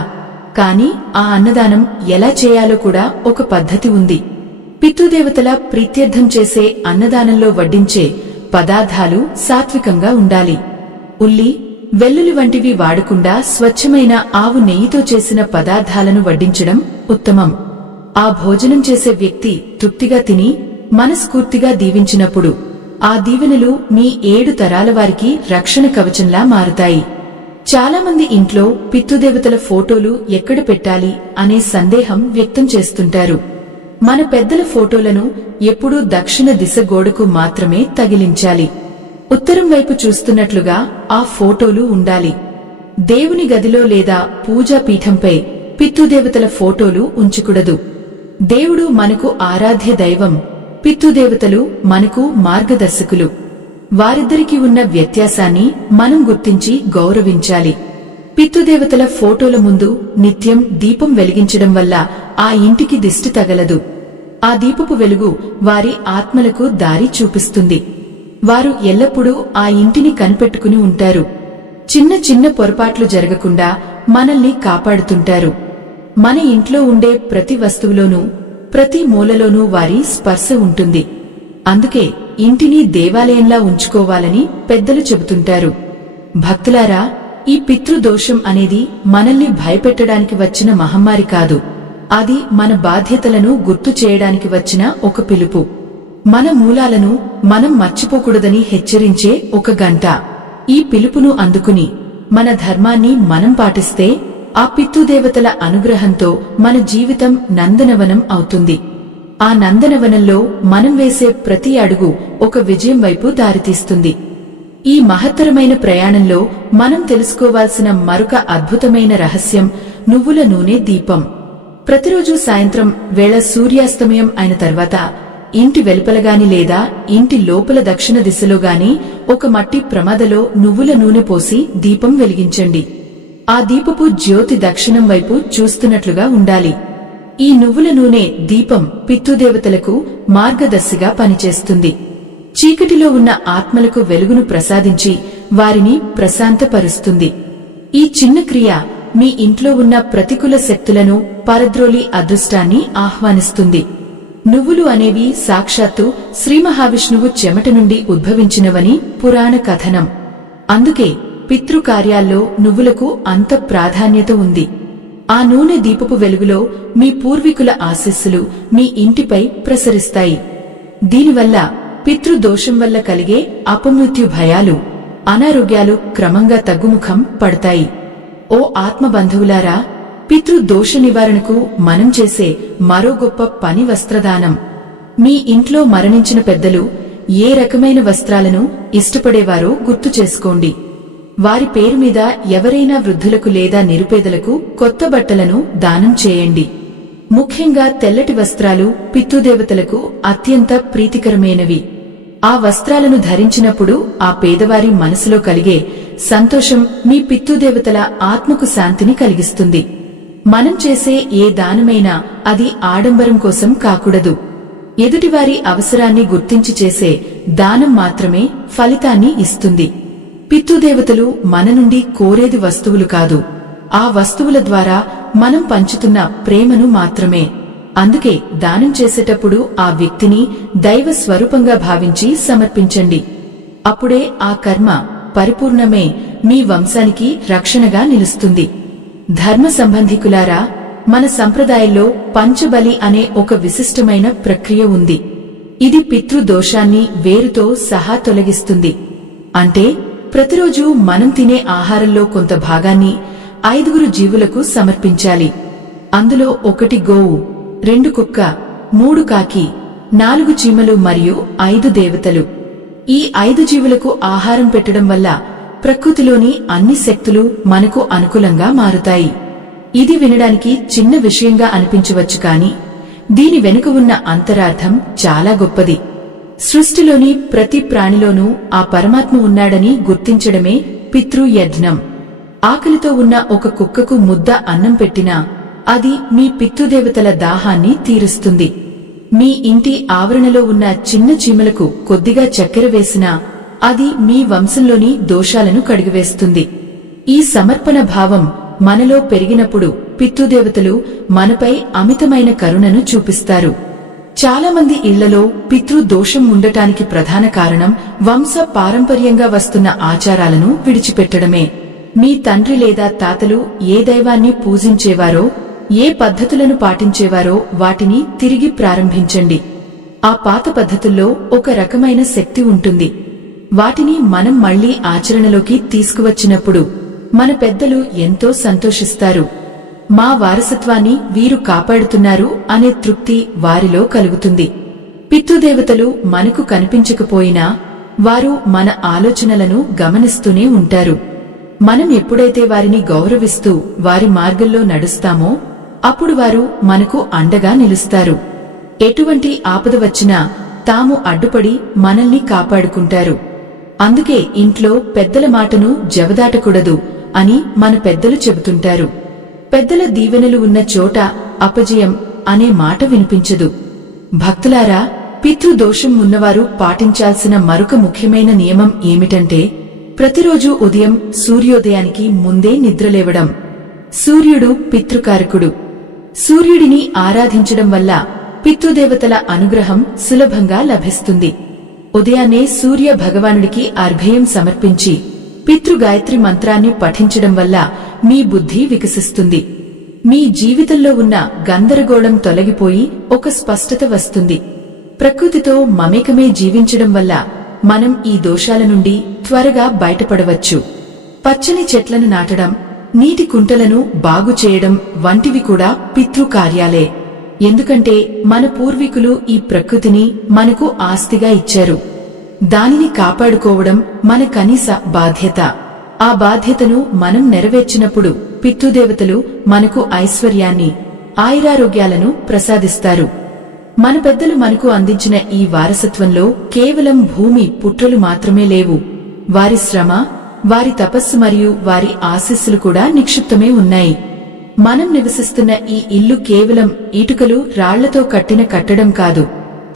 కాని ఆ అన్నదానం ఎలా చేయాలో కూడా ఒక పద్ధతి ఉంది. పితృదేవతల ప్రీత్యర్థం చేసే అన్నదానంలో వడ్డించే పదార్థాలు సాత్వికంగా ఉండాలి. ఉల్లి, వెల్లుల్లి వంటివి వాడకుండా స్వచ్ఛమైన ఆవు నెయ్యితో చేసిన పదార్థాలను వడ్డించడం ఉత్తమం. ఆ భోజనం చేసే వ్యక్తి తృప్తిగా తిని మనస్ఫూర్తిగా దీవించినప్పుడు ఆ దీవెనలు మీ 7 తరాల వారికి రక్షణ కవచంలా మారుతాయి. చాలామంది ఇంట్లో పితృదేవతల ఫోటోలు ఎక్కడ పెట్టాలి అనే సందేహం వ్యక్తం చేస్తుంటారు. మన పెద్దల ఫోటోలను ఎప్పుడూ దక్షిణ దిశ గోడకు మాత్రమే తగిలించాలి. ఉత్తరం వైపు చూస్తున్నట్లుగా ఆ ఫోటోలు ఉండాలి. దేవుని గదిలో లేదా పూజాపీఠంపై పితృదేవతల ఫోటోలు ఉంచకూడదు. దేవుడు మనకు ఆరాధ్య దైవం, పితృదేవతలు మనకు మార్గదర్శకులు. వారిద్దరికీ ఉన్న వ్యత్యాసాన్ని మనం గుర్తించి గౌరవించాలి. పితృదేవతల ఫోటోల ముందు నిత్యం దీపం వెలిగించడం వల్ల ఆ ఇంటికి దిష్టి తగలదు. ఆ దీపపు వెలుగు వారి ఆత్మలకు దారి చూపిస్తుంది. వారు ఎల్లప్పుడూ ఆ ఇంటిని కనిపెట్టుకుని ఉంటారు. చిన్న చిన్న పొరపాట్లు జరగకుండా మనల్ని కాపాడుతుంటారు. మన ఇంట్లో ఉండే ప్రతి వస్తువులోనూ ప్రతి మూలలోనూ వారి స్పర్శ ఉంటుంది. అందుకే ఇంటిని దేవాలయంలా ఉంచుకోవాలని పెద్దలు చెబుతుంటారు. భక్తులారా, ఈ పితృదోషం అనేది మనల్ని భయపెట్టడానికి వచ్చిన మహమ్మారి కాదు. అది మన బాధ్యతలను గుర్తు చేయడానికి వచ్చిన ఒక పిలుపు. మన మూలాలను మనం మర్చిపోకూడదని హెచ్చరించే ఒక గంట. ఈ పిలుపును అందుకుని మన ధర్మాన్ని మనం పాటిస్తే ఆ పితృదేవతల అనుగ్రహంతో మన జీవితం నందనవనం అవుతుంది. ఆ నందనవనంలో మనం వేసే ప్రతి అడుగు ఒక విజయం వైపు దారితీస్తుంది. ఈ మహత్తరమైన ప్రయాణంలో మనం తెలుసుకోవాల్సిన మరొక అద్భుతమైన రహస్యం నువ్వుల నూనె దీపం. ప్రతిరోజు సాయంత్రం వేళ సూర్యాస్తమయం అయిన తర్వాత ఇంటి వెలుపలగాని లేదా ఇంటి లోపల దక్షిణ దిశలోగాని ఒక మట్టి ప్రమదలో నువ్వుల నూనె పోసి దీపం వెలిగించండి. ఆ దీపపు జ్యోతి దక్షిణం వైపు చూస్తున్నట్లుగా ఉండాలి. ఈ నువ్వుల నూనె దీపం పితృదేవతలకు మార్గదర్శిగా పనిచేస్తుంది. చీకటిలో ఉన్న ఆత్మలకు వెలుగును ప్రసాదించి వారిని ప్రశాంతపరుస్తుంది. ఈ చిన్న క్రియ మీ ఇంట్లో ఉన్న ప్రతికూల శక్తులను పరద్రోలి అదృష్టాన్ని ఆహ్వానిస్తుంది. నువ్వులు అనేవి సాక్షాత్తు శ్రీ మహావిష్ణువు చెమట నుండి ఉద్భవించినవని పురాణ కథనం. అందుకే పితృకార్యాల్లో నువ్వులకు అంత ప్రాధాన్యత ఉంది. ఆ నూనె దీపపు వెలుగులో మీ పూర్వీకుల ఆశీస్సులు మీ ఇంటిపై ప్రసరిస్తాయి. దీనివల్ల పితృదోషం వల్ల కలిగే అపమృత్యు భయాలు, అనారోగ్యాలు క్రమంగా తగ్గుముఖం పడతాయి. ఓ ఆత్మబంధువులారా, పితృదోష నివారణకు మనం చేసే మరో గొప్ప పని వస్త్రదానం. మీ ఇంట్లో మరణించిన పెద్దలు ఏ రకమైన వస్త్రాలను ఇష్టపడేవారో గుర్తు చేసుకోండి. వారి పేరు మీద ఎవరైనా వృద్ధులకు లేదా నిరుపేదలకు కొత్త బట్టలను దానం చేయండి. ముఖ్యంగా తెల్లటి వస్త్రాలు పితృదేవతలకు అత్యంత ప్రీతికరమైనవి. ఆ వస్త్రాలను ధరించినప్పుడు ఆ పేదవారి మనసులో కలిగే సంతోషం మీ పితృదేవతల ఆత్మకు శాంతిని కలిగిస్తుంది. మనం చేసే ఏ దానమైనా అది ఆడంబరం కోసం కాకూడదు. ఎదుటివారి అవసరాన్ని గుర్తించి చేసే దానం మాత్రమే ఫలితాన్ని ఇస్తుంది. పితృదేవతలు మన నుండి కోరేది వస్తువులు కాదు, ఆ వస్తువుల ద్వారా మనం పంచుతున్న ప్రేమను మాత్రమే. అందుకే దానం చేసేటప్పుడు ఆ వ్యక్తిని దైవ స్వరూపంగా భావించి సమర్పించండి. అప్పుడే ఆ కర్మ పరిపూర్ణమే మీ వంశానికి రక్షణగా నిలుస్తుంది. ధర్మ సంబంధికులారా, మన సంప్రదాయంలో పంచబలి అనే ఒక విశిష్టమైన ప్రక్రియ ఉంది. ఇది పితృదోషాన్ని వేరుతో సహా తొలగిస్తుంది. అంటే ప్రతిరోజు మనం తినే ఆహారంలో కొంత భాగాన్ని 5 జీవులకు సమర్పించాలి. అందులో 1 గోవు, 2 కుక్క, 3 కాకి, 4 చీమలు మరియు 5 దేవతలు. ఈ 5 జీవులకు ఆహారం పెట్టడం వల్ల ప్రకృతిలోని అన్ని శక్తులు మనకు అనుకూలంగా మారుతాయి. ఇది వినడానికి చిన్న విషయంగా అనిపించవచ్చు, కాని దీని వెనుక ఉన్న అంతరార్థం చాలా గొప్పది. సృష్టిలోని ప్రతి ప్రాణిలోనూ ఆ పరమాత్మ ఉన్నాడని గుర్తించడమే పితృయజ్ఞం. ఆకలితో ఉన్న ఒక కుక్కకు ముద్ద అన్నం పెట్టినా అది మీ పితృదేవతల దాహాన్ని తీరుస్తుంది. మీ ఇంటి ఆవరణలో ఉన్న చిన్న చీమలకు కొద్దిగా చక్కెర వేసినా అది మీ వంశంలోని దోషాలను కడిగివేస్తుంది. ఈ సమర్పణ భావం మనలో పెరిగినప్పుడు పితృదేవతలు మనపై అమితమైన కరుణను చూపిస్తారు. చాలామంది ఇళ్లలో పితృదోషం ఉండటానికి ప్రధాన కారణం వంశ పారంపర్యంగా వస్తున్న ఆచారాలను విడిచిపెట్టడమే. మీ తండ్రి లేదా తాతలు ఏ దైవాన్ని పూజించేవారో, ఏ పద్ధతులను పాటించేవారో వాటిని తిరిగి ప్రారంభించండి. ఆ పాత పద్ధతుల్లో ఒక రకమైన శక్తి ఉంటుంది. వాటిని మనం మళ్లీ ఆచరణలోకి తీసుకువచ్చినప్పుడు మన పెద్దలు ఎంతో సంతోషిస్తారు. మా వారసత్వాన్ని వీరు కాపాడుతున్నారు అనే తృప్తి వారిలో కలుగుతుంది. పితృదేవతలు మనకు కనిపించకపోయినా వారు మన ఆలోచనలను గమనిస్తూనే ఉంటారు. మనం ఎప్పుడైతే వారిని గౌరవిస్తూ వారి మార్గంలో నడుస్తామో అప్పుడు వారు మనకు అండగా నిలుస్తారు. ఎటువంటి ఆపద వచ్చినా తాము అడ్డుపడి మనల్ని కాపాడుకుంటారు. అందుకే ఇంట్లో పెద్దల మాటను జవదాటకూడదు అని మన పెద్దలు చెబుతుంటారు. పెద్దల దీవెనలు ఉన్న చోట అపజయం అనే మాట వినిపించదు. భక్తులారా, పితృదోషం ఉన్నవారు పాటించాల్సిన మరొక ముఖ్యమైన నియమం ఏమిటంటే ప్రతిరోజు ఉదయం సూర్యోదయానికి ముందే నిద్రలేవడం. సూర్యుడు పితృకారకుడు. సూర్యుడిని ఆరాధించడం వల్ల పితృదేవతల అనుగ్రహం సులభంగా లభిస్తుంది. ఉదయాన్నే సూర్య భగవానుడికి అర్ఘ్యం సమర్పించి పితృగాయత్రి మంత్రాన్ని పఠించడం వల్ల మీ బుద్ధి వికసిస్తుంది. మీ జీవితంలో ఉన్న గందరగోళం తొలగిపోయి ఒక స్పష్టత వస్తుంది. ప్రకృతితో మమేకమే జీవించడం వల్ల మనం ఈ దోషాల నుండి త్వరగా బయటపడవచ్చు. పచ్చని చెట్లను నాటడం, నీటి కుంటలను బాగుచేయడం వంటివి కూడా పితృకార్యాలే. ఎందుకంటే మన పూర్వీకులు ఈ ప్రకృతిని మనకు ఆస్తిగా ఇచ్చారు. దానిని కాపాడుకోవడం మన కనీస బాధ్యత. ఆ బాధ్యతను మనం నెరవేర్చినప్పుడు పితృదేవతలు మనకు ఐశ్వర్యాన్ని, ఆయురారోగ్యాలను ప్రసాదిస్తారు. మన పెద్దలు మనకు అందించిన ఈ వారసత్వంలో కేవలం భూమి పుట్రలు మాత్రమే లేవు. వారి శ్రమ, వారి తపస్సు మరియు వారి ఆశీస్సులు కూడా నిక్షిప్తమే ఉన్నాయి. మనం నివసిస్తున్న ఈ ఇల్లు కేవలం ఇటుకలు, రాళ్లతో కట్టిన కట్టడం కాదు.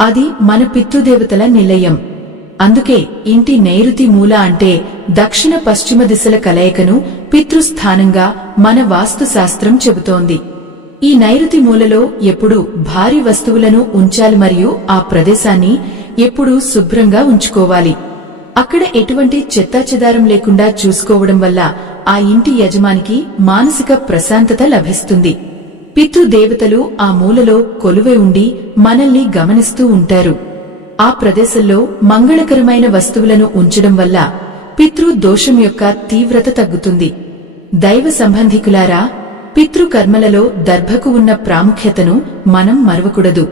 అది మన పితృదేవతల నిలయం. అందుకే ఇంటి నైరుతి మూల అంటే దక్షిణ పశ్చిమ దిశల కలయికను పితృస్థానంగా మన వాస్తుశాస్త్రం చెబుతోంది. ఈ నైరుతి మూలలో ఎప్పుడూ భారీ వస్తువులను ఉంచాలి మరియు ఆ ప్రదేశాన్ని ఎప్పుడూ శుభ్రంగా ఉంచుకోవాలి. అక్కడ ఎటువంటి చెత్తాచెదారం లేకుండా చూసుకోవడం వల్ల ఆ ఇంటి యజమానికి మానసిక ప్రశాంతత లభిస్తుంది. పితృదేవతలు ఆ మూలలో కొలువై ఉండి మనల్ని గమనిస్తూ ఉంటారు. ఆ ప్రదేశంలో మంగళకరమైన వస్తువులను ఉంచడం వల్ల పితృదోషం యొక్క తీవ్రత తగ్గుతుంది. దైవ సంబంధికులారా, పితృకర్మలలో దర్భకు ఉన్న ప్రాముఖ్యతను మనం మరవకూడదు.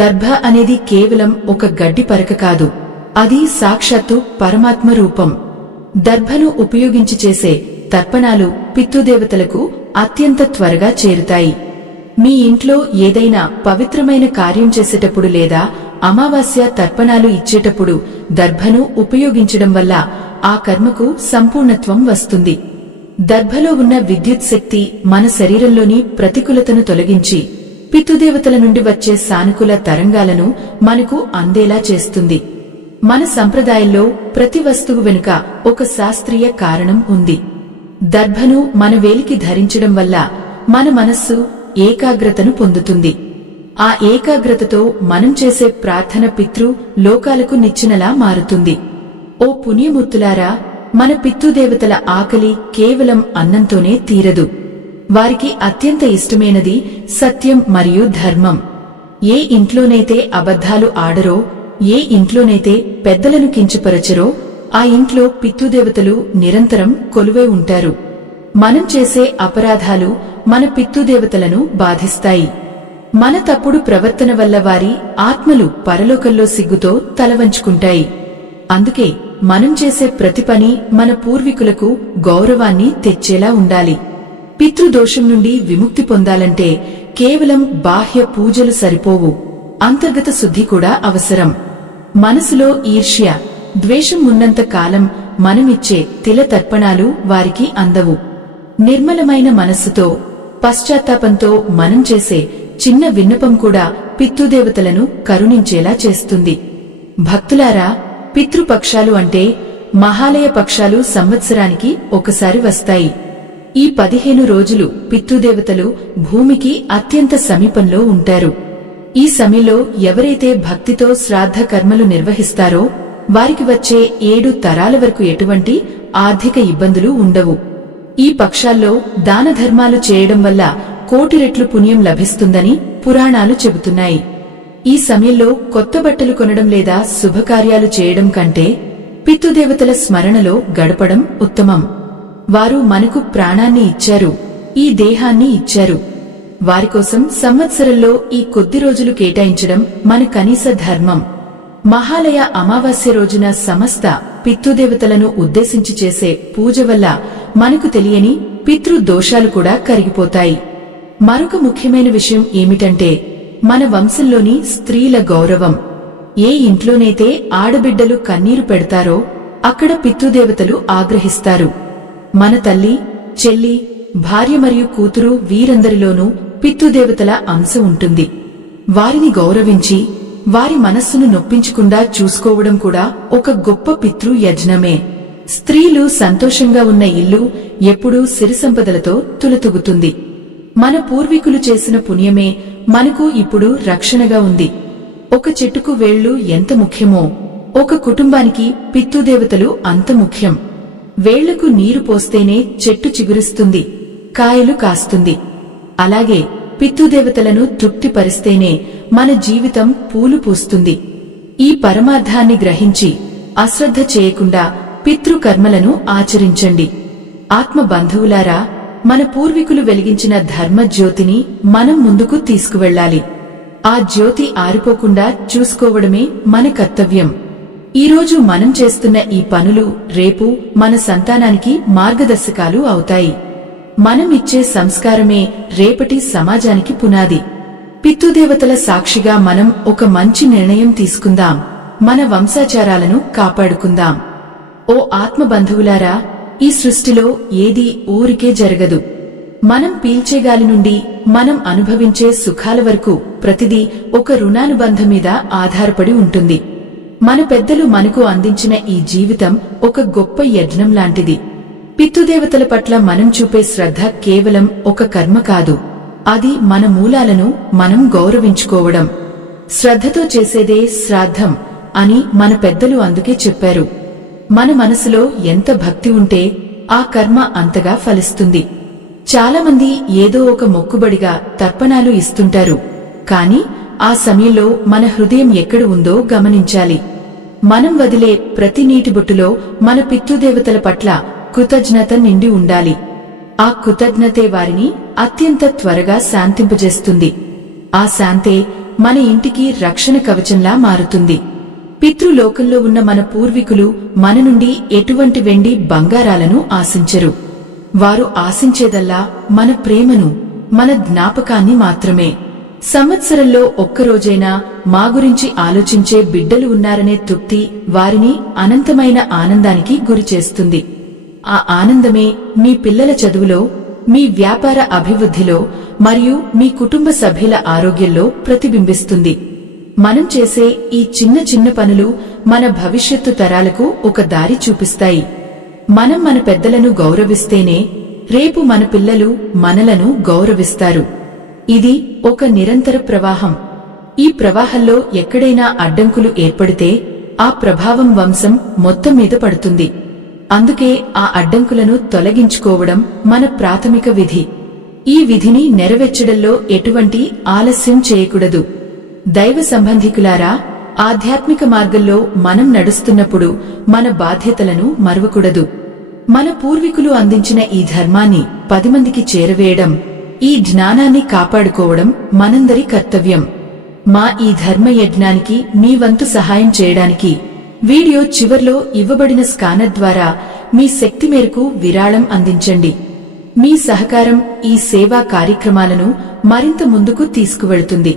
దర్భ అనేది కేవలం ఒక గడ్డి పరక కాదు, అది సాక్షాత్తు పరమాత్మ రూపం. దర్భను ఉపయోగించి చేసే తర్పణాలు పితృదేవతలకు అత్యంత త్వరగా చేరుతాయి. మీ ఇంట్లో ఏదైనా పవిత్రమైన కార్యం చేసేటప్పుడు లేదా అమావాస్య తర్పణాలు ఇచ్చేటప్పుడు దర్భను ఉపయోగించడం వల్ల ఆ కర్మకు సంపూర్ణత్వం వస్తుంది. దర్భలో ఉన్న విద్యుత్ శక్తి మన శరీరంలోని ప్రతికూలతను తొలగించి పితృదేవతల నుండి వచ్చే సానుకూల తరంగాలను మనకు అందేలా చేస్తుంది. మన సంప్రదాయంలో ప్రతి వస్తువు వెనుక ఒక శాస్త్రీయ కారణం ఉంది. దర్భను మన వేలికి ధరించడం వల్ల మన మనస్సు ఏకాగ్రతను పొందుతుంది. ఆ ఏకాగ్రతతో మనం చేసే ప్రార్థన పితృ లోకాలకు నిచ్చెనలా మారుతుంది. ఓ పుణ్యమూర్తులారా, మన పితృదేవతల ఆకలి కేవలం అన్నంతోనే తీరదు. వారికి అత్యంత ఇష్టమైనది సత్యం మరియు ధర్మం. ఏ ఇంట్లోనైతే అబద్ధాలు ఆడరో, ఏ ఇంట్లోనైతే పెద్దలను కించపరచరో ఆ ఇంట్లో పితృదేవతలు నిరంతరం కొలువై ఉంటారు. మనం చేసే అపరాధాలు మన పితృదేవతలను బాధిస్తాయి. మన తప్పుడు ప్రవర్తన వల్ల వారి ఆత్మలు పరలోకంలో సిగ్గుతో తలవంచుకుంటాయి. అందుకే మనం చేసే ప్రతి పని మన పూర్వీకులకు గౌరవాన్ని తెచ్చేలా ఉండాలి. పితృదోషం నుండి విముక్తి పొందాలంటే కేవలం బాహ్య పూజలు సరిపోవు, అంతర్గత శుద్ధి కూడా అవసరం. మనసులో ఈర్ష్య, ద్వేషం ఉన్నంత కాలం మనమిచ్చే తిల తర్పణాలు వారికి అందవు. నిర్మలమైన మనస్సుతో, పశ్చాత్తాపంతో మనం చేసే చిన్న విన్నపం కూడా పితృదేవతలను కరుణించేలా చేస్తుంది. భక్తులారా, పితృపక్షాలు అంటే మహాలయ పక్షాలు సంవత్సరానికి ఒకసారి వస్తాయి. ఈ 15 రోజులు పితృదేవతలు భూమికి అత్యంత సమీపంలో ఉంటారు. ఈ సమయంలో ఎవరైతే భక్తితో శ్రాద్ధ కర్మలు నిర్వహిస్తారో వారికి వచ్చే 7 తరాల వరకు ఎటువంటి ఆర్థిక ఇబ్బందులు ఉండవు. ఈ పక్షాల్లో దాన ధర్మాలు చేయడం వల్ల 1,000,000 రెట్లు పుణ్యం లభిస్తుందని పురాణాలు చెబుతున్నాయి. ఈ సమయంలో కొత్త బట్టలు కొనడం లేదా శుభకార్యాలు చేయడం కంటే పితృదేవతల స్మరణలో గడపడం ఉత్తమం. వారు మనకు ప్రాణాన్ని ఇచ్చారు, ఈ దేహాన్ని ఇచ్చారు. వారికోసం సంవత్సరంలో ఈ కొద్ది రోజులు కేటాయించడం మన కనీస ధర్మం. మహాలయ అమావాస్య రోజున సమస్త పితృదేవతలను ఉద్దేశించి చేసే పూజ వల్ల మనకు తెలియని పితృదోషాలు కూడా కరిగిపోతాయి. మరొక ముఖ్యమైన విషయం ఏమిటంటే మన వంశంలోని స్త్రీల గౌరవం. ఏ ఇంట్లోనైతే ఆడబిడ్డలు కన్నీరు పెడతారో అక్కడ పితృదేవతలు ఆగ్రహిస్తారు. మన తల్లి, చెల్లి, భార్య మరియు కూతురు వీరందరిలోనూ పితృదేవతల అంశ ఉంటుంది. వారిని గౌరవించి వారి మనస్సును నొప్పించకుండా చూసుకోవడం కూడా ఒక గొప్ప పితృ యజ్ఞమే. స్త్రీలు సంతోషంగా ఉన్న ఇల్లు ఎప్పుడూ సిరిసంపదలతో తులతూగుతుంది. మన పూర్వీకులు చేసిన పుణ్యమే మనకు ఇప్పుడు రక్షణగా ఉంది. ఒక చెట్టుకు వేళ్లు ఎంత ముఖ్యమో ఒక కుటుంబానికి పితృదేవతలు అంత ముఖ్యం. వేళ్లకు నీరు పోస్తేనే చెట్టు చిగురిస్తుంది, కాయలు కాస్తుంది. అలాగే పితృదేవతలను తృప్తిపరిస్తేనే మన జీవితం పూలు పూస్తుంది. ఈ పరమార్థాన్ని గ్రహించి అశ్రద్ధ చేయకుండా పితృకర్మలను ఆచరించండి. ఆత్మ బంధువులారా, మన పూర్వీకులు వెలిగించిన ధర్మజ్యోతిని మనం ముందుకు తీసుకువెళ్లాలి. ఆ జ్యోతి ఆరిపోకుండా చూసుకోవడమే మన కర్తవ్యం. ఈరోజు మనం చేస్తున్న ఈ పనులు రేపు మన సంతానానికి మార్గదర్శకాలు అవుతాయి. మనం ఇచ్చే సంస్కారమే రేపటి సమాజానికి పునాది. పితృదేవతల సాక్షిగా మనం ఒక మంచి నిర్ణయం తీసుకుందాం. మన వంశాచారాలను కాపాడుకుందాం. ఓ ఆత్మబంధువులారా, ఈ సృష్టిలో ఏదీ ఊరికే జరగదు. మనం పీల్చే గాలి నుండి మనం అనుభవించే సుఖాల వరకు ప్రతిదీ ఒక రుణానుబంధం మీద ఆధారపడి ఉంటుంది. మన పెద్దలు మనకు అందించిన ఈ జీవితం ఒక గొప్ప యజ్ఞం లాంటిది. పితృదేవతల పట్ల మనం చూపే శ్రద్ధ కేవలం ఒక కర్మ కాదు, అది మన మూలాలను మనం గౌరవించుకోవడం. శ్రద్ధతో చేసేదే శ్రాద్ధం అని మన పెద్దలు అందుకే చెప్పారు. మన మనసులో ఎంత భక్తి ఉంటే ఆ కర్మ అంతగా ఫలిస్తుంది. చాలామంది ఏదో ఒక మొక్కుబడిగా తర్పణాలు ఇస్తుంటారు, కాని ఆ సమయంలో మన హృదయం ఎక్కడ ఉందో గమనించాలి. మనం వదిలే ప్రతి నీటి బొట్టులో మన పితృదేవతల పట్ల కృతజ్ఞత నిండి ఉండాలి. ఆ కృతజ్ఞతే వారిని అత్యంత త్వరగా శాంతింపజేస్తుంది. ఆ శాంతే మన ఇంటికి రక్షణ కవచంలా మారుతుంది. పితృలోకంలో ఉన్న మన పూర్వీకులు మన నుండి ఎటువంటి వెండి బంగారాలను ఆశించరు. వారు ఆశించేదల్లా మన ప్రేమను, మన జ్ఞాపకాన్ని మాత్రమే. సంవత్సరంలో ఒక్కరోజైనా మా గురించి ఆలోచించే బిడ్డలు ఉన్నారనే తృప్తి వారిని అనంతమైన ఆనందానికి గురిచేస్తుంది. ఆ ఆనందమే మీ పిల్లల చదువులో, మీ వ్యాపార అభివృద్ధిలో మరియు మీ కుటుంబ సభ్యుల ఆరోగ్యంలో ప్రతిబింబిస్తుంది. మనం చేసే ఈ చిన్న చిన్న పనులు మన భవిష్యత్తు తరాలకు ఒక దారి చూపిస్తాయి. మనం మన పెద్దలను గౌరవిస్తేనే రేపు మన పిల్లలు మనలను గౌరవిస్తారు. ఇది ఒక నిరంతర ప్రవాహం. ఈ ప్రవాహంలో ఎక్కడైనా అడ్డంకులు ఏర్పడితే ఆ ప్రభావం వంశం మొత్తం మీద పడుతుంది. అందుకే ఆ అడ్డంకులను తొలగించుకోవడం మన ప్రాథమిక విధి. ఈ విధిని నెరవేర్చడంలో ఎటువంటి ఆలస్యం చేయకూడదు. దైవ సంబంధికులారా, ఆధ్యాత్మిక మార్గంలో మనం నడుస్తున్నప్పుడు మన బాధ్యతలను మరువకూడదు. మన పూర్వీకులు అందించిన ఈ ధర్మాన్ని 10 మందికి చేరవేయడం, ఈ జ్ఞానాన్ని కాపాడుకోవడం మనందరి కర్తవ్యం. మా ఈ ధర్మ యజ్ఞానికి మీ వంతు సహాయం చేయడానికి వీడియో చివర్లో ఇవ్వబడిన స్కానర్ ద్వారా మీ శక్తి మేరకు విరాళం అందించండి. మీ సహకారం ఈ సేవా కార్యక్రమాలను మరింత ముందుకు తీసుకువెళుతుంది.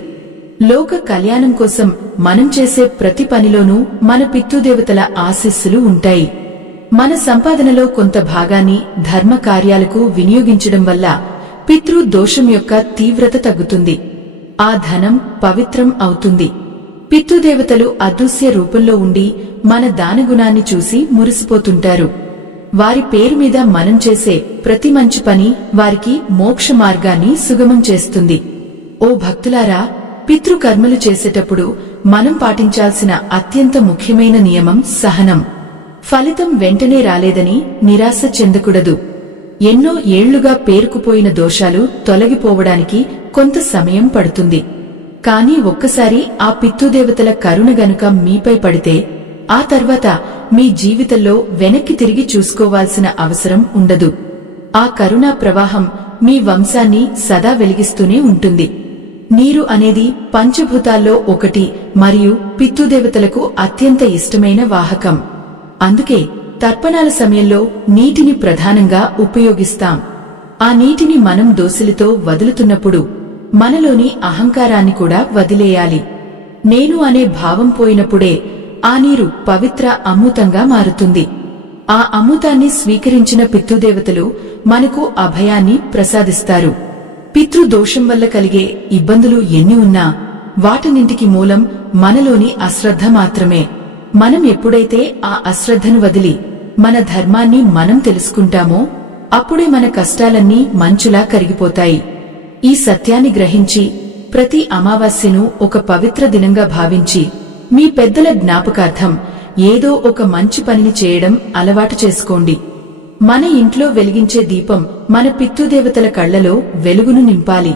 లోక కళ్యాణం కోసం మనం చేసే ప్రతి పనిలోనూ మన పితృదేవతల ఆశీస్సులు ఉంటాయి. మన సంపాదనలో కొంత భాగాన్ని ధర్మ కార్యాలకు వినియోగించడం వల్ల పితృ దోషం యొక్క తీవ్రత తగ్గుతుంది. ఆ ధనం పవిత్రం అవుతుంది. పితృదేవతలు అదృశ్య రూపంలో ఉండి మన దానగుణాన్ని చూసి మురిసిపోతుంటారు. వారి పేరు మీద మనం చేసే ప్రతి మంచి పని వారికి మోక్ష మార్గాన్ని సుగమం చేస్తుంది. ఓ భక్తులారా, పితృకర్మలు చేసేటప్పుడు మనం పాటించాల్సిన అత్యంత ముఖ్యమైన నియమం సహనం. ఫలితం వెంటనే రాలేదని నిరాశ చెందకూడదు. ఎన్నో ఏళ్లుగా పేరుకుపోయిన దోషాలు తొలగిపోవడానికి కొంత సమయం పడుతుంది. కాని ఒక్కసారి ఆ పితృదేవతల కరుణ గనుక మీపై పడితే ఆ తర్వాత మీ జీవితంలో వెనక్కి తిరిగి చూసుకోవాల్సిన అవసరం ఉండదు. ఆ కరుణా ప్రవాహం మీ వంశాన్ని సదా వెలిగిస్తూనే ఉంటుంది. నీరు అనేది పంచభూతాల్లో ఒకటి మరియు పితృదేవతలకు అత్యంత ఇష్టమైన వాహకం. అందుకే తర్పణాల సమయంలో నీటిని ప్రధానంగా ఉపయోగిస్తాం. ఆ నీటిని మనం దోసిలితో వదులుతున్నప్పుడు మనలోని అహంకారాన్ని కూడా వదిలేయాలి. నేను అనే భావం పోయినప్పుడే ఆ నీరు పవిత్ర అమృతంగా మారుతుంది. ఆ అమృతాన్ని స్వీకరించిన పితృదేవతలు మనకు అభయాన్ని ప్రసాదిస్తారు. పితృదోషం వల్ల కలిగే ఇబ్బందులు ఎన్ని ఉన్నా వాటన్నింటికి మూలం మనలోని అశ్రద్ధ మాత్రమే. మనం ఎప్పుడైతే ఆ అశ్రద్ధను వదిలి మన ధర్మాన్ని మనం తెలుసుకుంటామో అప్పుడే మన కష్టాలన్నీ మంచులా కరిగిపోతాయి. ఈ సత్యాన్ని గ్రహించి ప్రతి అమావాస్యను ఒక పవిత్ర దినంగా భావించి మీ పెద్దల జ్ఞాపకార్థం ఏదో ఒక మంచి పనిని చేయడం అలవాటు చేసుకోండి. మన ఇంట్లో వెలిగించే దీపం మన పితృదేవతల కళ్లలో వెలుగును నింపాలి.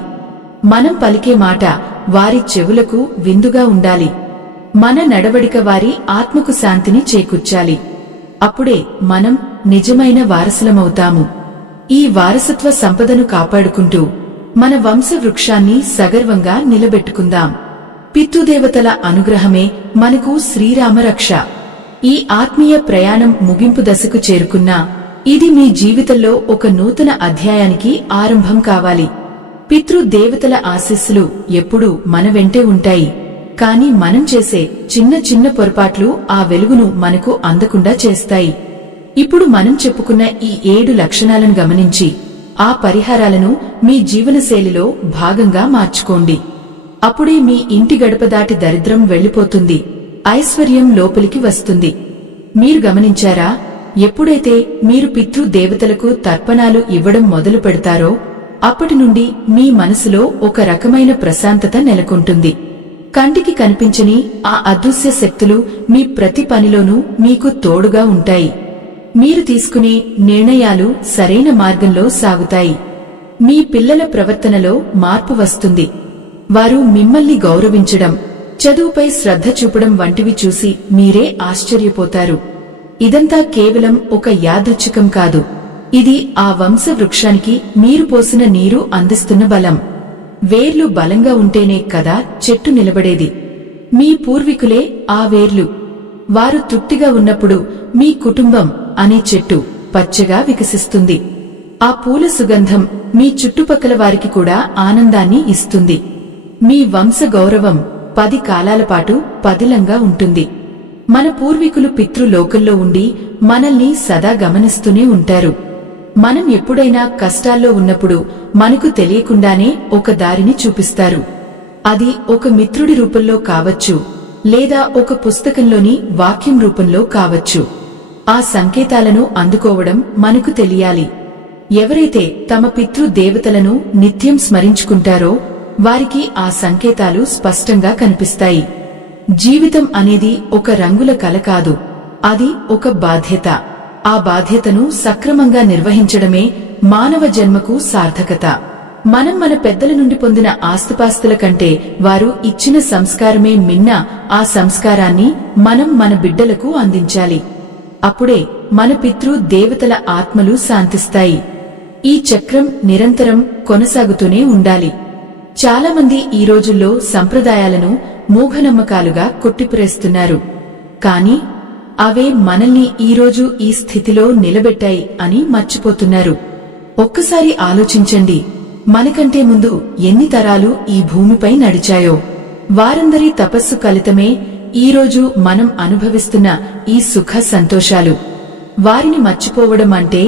మనం పలికే మాట వారి చెవులకు విందుగా ఉండాలి. మన నడవడిక వారి ఆత్మకు శాంతిని చేకూర్చాలి. అప్పుడే మనం నిజమైన వారసులమవుతాము. ఈ వారసత్వ సంపదను కాపాడుకుంటూ మన వంశ వృక్షాన్ని సగర్వంగా నిలబెట్టుకుందాం. పితృదేవతల అనుగ్రహమే మనకు శ్రీరామ రక్ష. ఈ ఆత్మీయ ప్రయాణం ముగింపు దశకు చేరుకున్నా ఇది మీ జీవితంలో ఒక నూతన అధ్యాయానికి ఆరంభం కావాలి. పితృదేవతల ఆశీస్సులు ఎప్పుడూ మన వెంటే ఉంటాయి. కాని మనం చేసే చిన్న చిన్న పొరపాట్లు ఆ వెలుగును మనకు అందకుండా చేస్తాయి. ఇప్పుడు మనం చెప్పుకున్న ఈ 7 లక్షణాలను గమనించి ఆ పరిహారాలను మీ జీవనశైలిలో భాగంగా మార్చుకోండి. అప్పుడే మీ ఇంటి గడప దాటి దరిద్రం వెళ్లిపోతుంది, ఐశ్వర్యం లోపలికి వస్తుంది. మీరు గమనించారా, ఎప్పుడైతే మీరు పితృదేవతలకు తర్పణాలు ఇవ్వడం మొదలు పెడతారో అప్పటి నుండి మీ మనసులో ఒక రకమైన ప్రశాంతత నెలకొంటుంది. కంటికి కనిపించని ఆ అదృశ్య శక్తులు మీ ప్రతి పనిలోనూ మీకు తోడుగా ఉంటాయి. మీరు తీసుకునే నిర్ణయాలు సరైన మార్గంలో సాగుతాయి. మీ పిల్లల ప్రవర్తనలో మార్పు వస్తుంది. వారు మిమ్మల్ని గౌరవించడం, చదువుపై శ్రద్ధ చూపడం వంటివి చూసి మీరే ఆశ్చర్యపోతారు. ఇదంతా కేవలం ఒక యాదృచ్ఛికం కాదు. ఇది ఆ వంశ వృక్షానికి మీరు పోసిన నీరు అందిస్తున్న బలం. వేర్లు బలంగా ఉంటేనే కదా చెట్టు నిలబడేది. మీ పూర్వీకులే ఆ వేర్లు. వారు తృప్తిగా ఉన్నప్పుడు మీ కుటుంబం అనే చెట్టు పచ్చగా వికసిస్తుంది. ఆ పూల సుగంధం మీ చుట్టుపక్కల వారికి కూడా ఆనందాన్ని ఇస్తుంది. మీ వంశ గౌరవం 10 కాలాల పాటు పదిలంగా ఉంటుంది. మన పూర్వీకులు పితృలోకంలో ఉండి మనల్ని సదా గమనిస్తూనే ఉంటారు. మనం ఎప్పుడైనా కష్టాల్లో ఉన్నప్పుడు మనకు తెలియకుండానే ఒక దారిని చూపిస్తారు. అది ఒక మిత్రుడి రూపంలో కావచ్చు, లేదా ఒక పుస్తకంలోని వాక్యం రూపంలో కావచ్చు. ఆ సంకేతాలను అందుకోవడం మనకు తెలియాలి. ఎవరైతే తమ పితృదేవతలను నిత్యం స్మరించుకుంటారో వారికి ఆ సంకేతాలు స్పష్టంగా కనిపిస్తాయి. జీవితం అనేది ఒక రంగుల కల కాదు, అది ఒక బాధ్యత. ఆ బాధ్యతను సక్రమంగా నిర్వహించడమే మానవ జన్మకు సార్థకత. మనం మన పెద్దల నుండి పొందిన ఆస్తిపాస్తుల కంటే వారు ఇచ్చిన సంస్కారమే మిన్న. ఆ సంస్కారాన్ని మనం మన బిడ్డలకు అందించాలి. అప్పుడే మన పితృ దేవతల ఆత్మలు శాంతిస్తాయి. ఈ చక్రం నిరంతరం కొనసాగుతూనే ఉండాలి. చాలామంది ఈ రోజుల్లో సంప్రదాయాలను మూఢనమ్మకాలుగా కొట్టిపరేస్తున్నారు. కాని అవే మనల్ని ఈరోజు ఈ స్థితిలో నిలబెట్టాయి అని మర్చిపోతున్నారు. ఒక్కసారి ఆలోచించండి, మనకంటే ముందు ఎన్ని తరాలు ఈ భూమిపై నడిచాయో. వారందరి తపస్సు ఫలితమే ఈరోజు మనం అనుభవిస్తున్న ఈ సుఖ సంతోషాలు. వారిని మర్చిపోవడం అంటే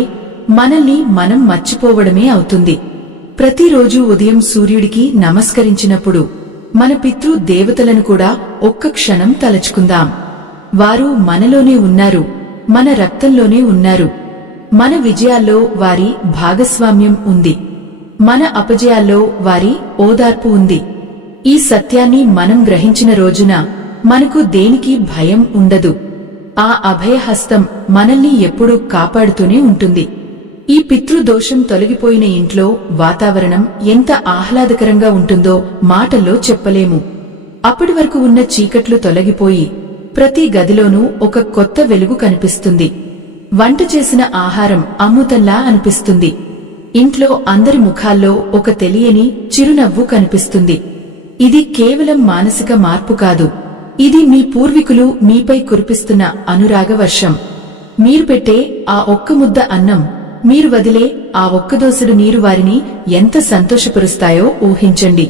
మనల్ని మనం మర్చిపోవడమే అవుతుంది. ప్రతిరోజు ఉదయం సూర్యుడికి నమస్కరించినప్పుడు మన పితృ దేవతలను కూడా ఒక్క క్షణం తలచుకుందాం. వారు మనలోనే ఉన్నారు, మన రక్తంలోనే ఉన్నారు. మన విజయాల్లో వారి భాగస్వామ్యం ఉంది, మన అపజయాల్లో వారి ఓదార్పు ఉంది. ఈ సత్యాన్ని మనం గ్రహించిన రోజున మనకు దేనికి భయం ఉండదు. ఆ అభయహస్తం మనల్ని ఎప్పుడూ కాపాడుతూనే ఉంటుంది. ఈ పితృదోషం తొలగిపోయిన ఇంట్లో వాతావరణం ఎంత ఆహ్లాదకరంగా ఉంటుందో మాటల్లో చెప్పలేము. అప్పటి వరకు ఉన్న చీకట్లు తొలగిపోయి ప్రతి గదిలోనూ ఒక కొత్త వెలుగు కనిపిస్తుంది. వంట చేసిన ఆహారం అమృతంలా అనిపిస్తుంది. ఇంట్లో అందరి ముఖాల్లో ఒక తెలియని చిరునవ్వు కనిపిస్తుంది. ఇది కేవలం మానసిక మార్పు కాదు, ఇది మీ పూర్వీకులు మీపై కురిపిస్తున్న అనురాగ వర్షం. మీరు పెట్టే ఆ ఒక్క ముద్ద అన్నం, మీరు వదిలే ఆ ఒక్క దోసెడు నీరు వారిని ఎంత సంతోషపరుస్తాయో ఊహించండి.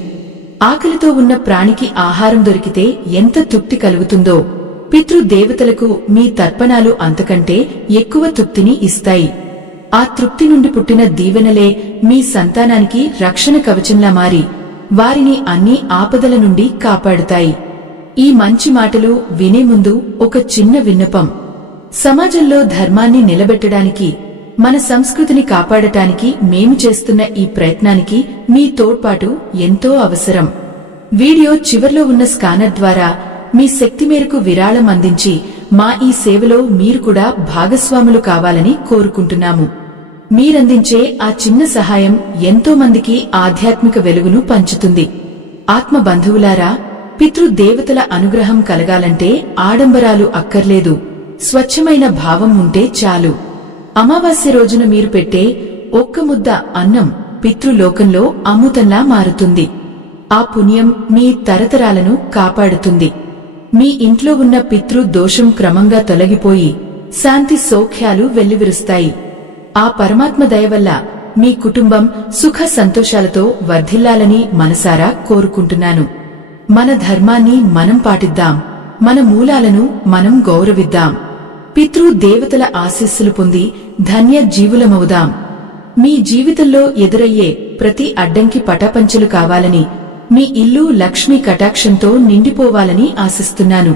ఆకలితో ఉన్న ప్రాణికి ఆహారం దొరికితే ఎంత తృప్తి కలుగుతుందో, పితృదేవతలకు మీ తర్పణాలు అంతకంటే ఎక్కువ తృప్తిని ఇస్తాయి. ఆ తృప్తి నుండి పుట్టిన దీవెనలే మీ సంతానానికి రక్షణ కవచంలా మారి వారిని అన్ని ఆపదల నుండి కాపాడుతాయి. ఈ మంచి మాటలు వినే ముందు ఒక చిన్న విన్నపం. సమాజంలో ధర్మాన్ని నిలబెట్టడానికి, మన సంస్కృతిని కాపాడటానికి మేము చేస్తున్న ఈ ప్రయత్నానికి మీ తోడ్పాటు ఎంతో అవసరం. వీడియో చివర్లో ఉన్న స్కానర్ ద్వారా మీ శక్తి మేరకు విరాళం అందించి మా ఈ సేవలో మీరు కూడా భాగస్వాములు కావాలని కోరుకుంటున్నాము. మీరందించే ఆ చిన్న సహాయం ఎంతో మందికి ఆధ్యాత్మిక వెలుగును పంచుతుంది. ఆత్మ బంధువులారా, పితృదేవతల అనుగ్రహం కలగాలంటే ఆడంబరాలు అక్కర్లేదు, స్వచ్ఛమైన భావం ఉంటే చాలు. అమావాస్య రోజున మీరు పెట్టే ఒక్క ముద్ద అన్నం పితృలోకంలో అమృతంలా మారుతుంది. ఆ పుణ్యం మీ తరతరాలను కాపాడుతుంది. మీ ఇంట్లో ఉన్న పితృ దోషం క్రమంగా తొలగిపోయి శాంతి సౌఖ్యాలు వెల్లివిరుస్తాయి. ఆ పరమాత్మ దయ వల్ల మీ కుటుంబం సుఖ సంతోషాలతో వర్ధిల్లాలని మనసారా కోరుకుంటున్నాను. మన ధర్మాన్ని మనం పాటిద్దాం, మన మూలాలను మనం గౌరవిద్దాం. పితృదేవతల ఆశీస్సులు పొంది ధన్య జీవులమవుదాం. మీ జీవితంలో ఎదురయ్యే ప్రతి అడ్డంకి పటాపంచలు కావాలని, మీ ఇల్లు లక్ష్మీ కటాక్షంతో నిండిపోవాలని ఆశిస్తున్నాను.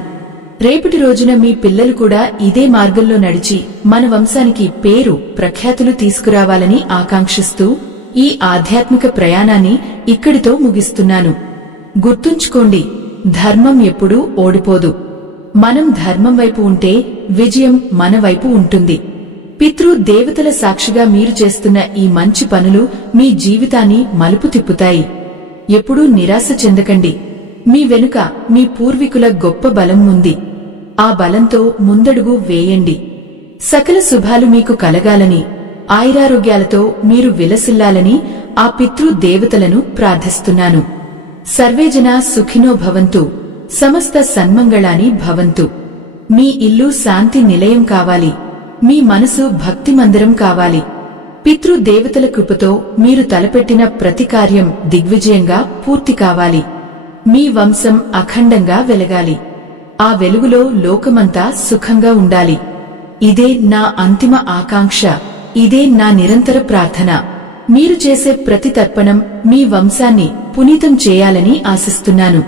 రేపటి రోజున మీ పిల్లలు కూడా ఇదే మార్గంలో నడిచి మన వంశానికి పేరు ప్రఖ్యాతులు తీసుకురావాలని ఆకాంక్షిస్తూ ఈ ఆధ్యాత్మిక ప్రయాణాన్ని ఇక్కడితో ముగిస్తున్నాను. గుర్తుంచుకోండి, ధర్మం ఎప్పుడూ ఓడిపోదు. మనం ధర్మం వైపు ఉంటే విజయం మన వైపు ఉంటుంది. పితృదేవతల సాక్షిగా మీరు చేస్తున్న ఈ మంచి పనులు మీ జీవితాన్ని మలుపు తిప్పుతాయి. ఎప్పుడూ నిరాశ చెందకండి. మీ వెనుక మీ పూర్వీకుల గొప్ప బలం ఉంది. ఆ బలంతో ముందడుగు వేయండి. సకల శుభాలు మీకు కలగాలని, ఆయురారోగ్యాలతో మీరు విలసిల్లాలని ఆ పితృదేవతలను ప్రార్థిస్తున్నాను. సర్వేజన సుఖినో భవంతు, సమస్త సన్మంగళాని భవంతు. మీ ఇల్లు శాంతి నిలయం కావాలి, మీ మనసు భక్తి మందిరం కావాలి. పితృదేవతల కృపతో మీరు తలపెట్టిన ప్రతి కార్యం దిగ్విజయంగా పూర్తి కావాలి. మీ వంశం అఖండంగా వెలగాలి. ఆ వెలుగులో లోకమంతా సుఖంగా ఉండాలి. ఇదే నా అంతిమ ఆకాంక్ష, ఇదే నా నిరంతర ప్రార్థన. మీరు చేసే ప్రతి తర్పణం మీ వంశాన్ని పునీతం చేయాలని ఆశిస్తున్నాను.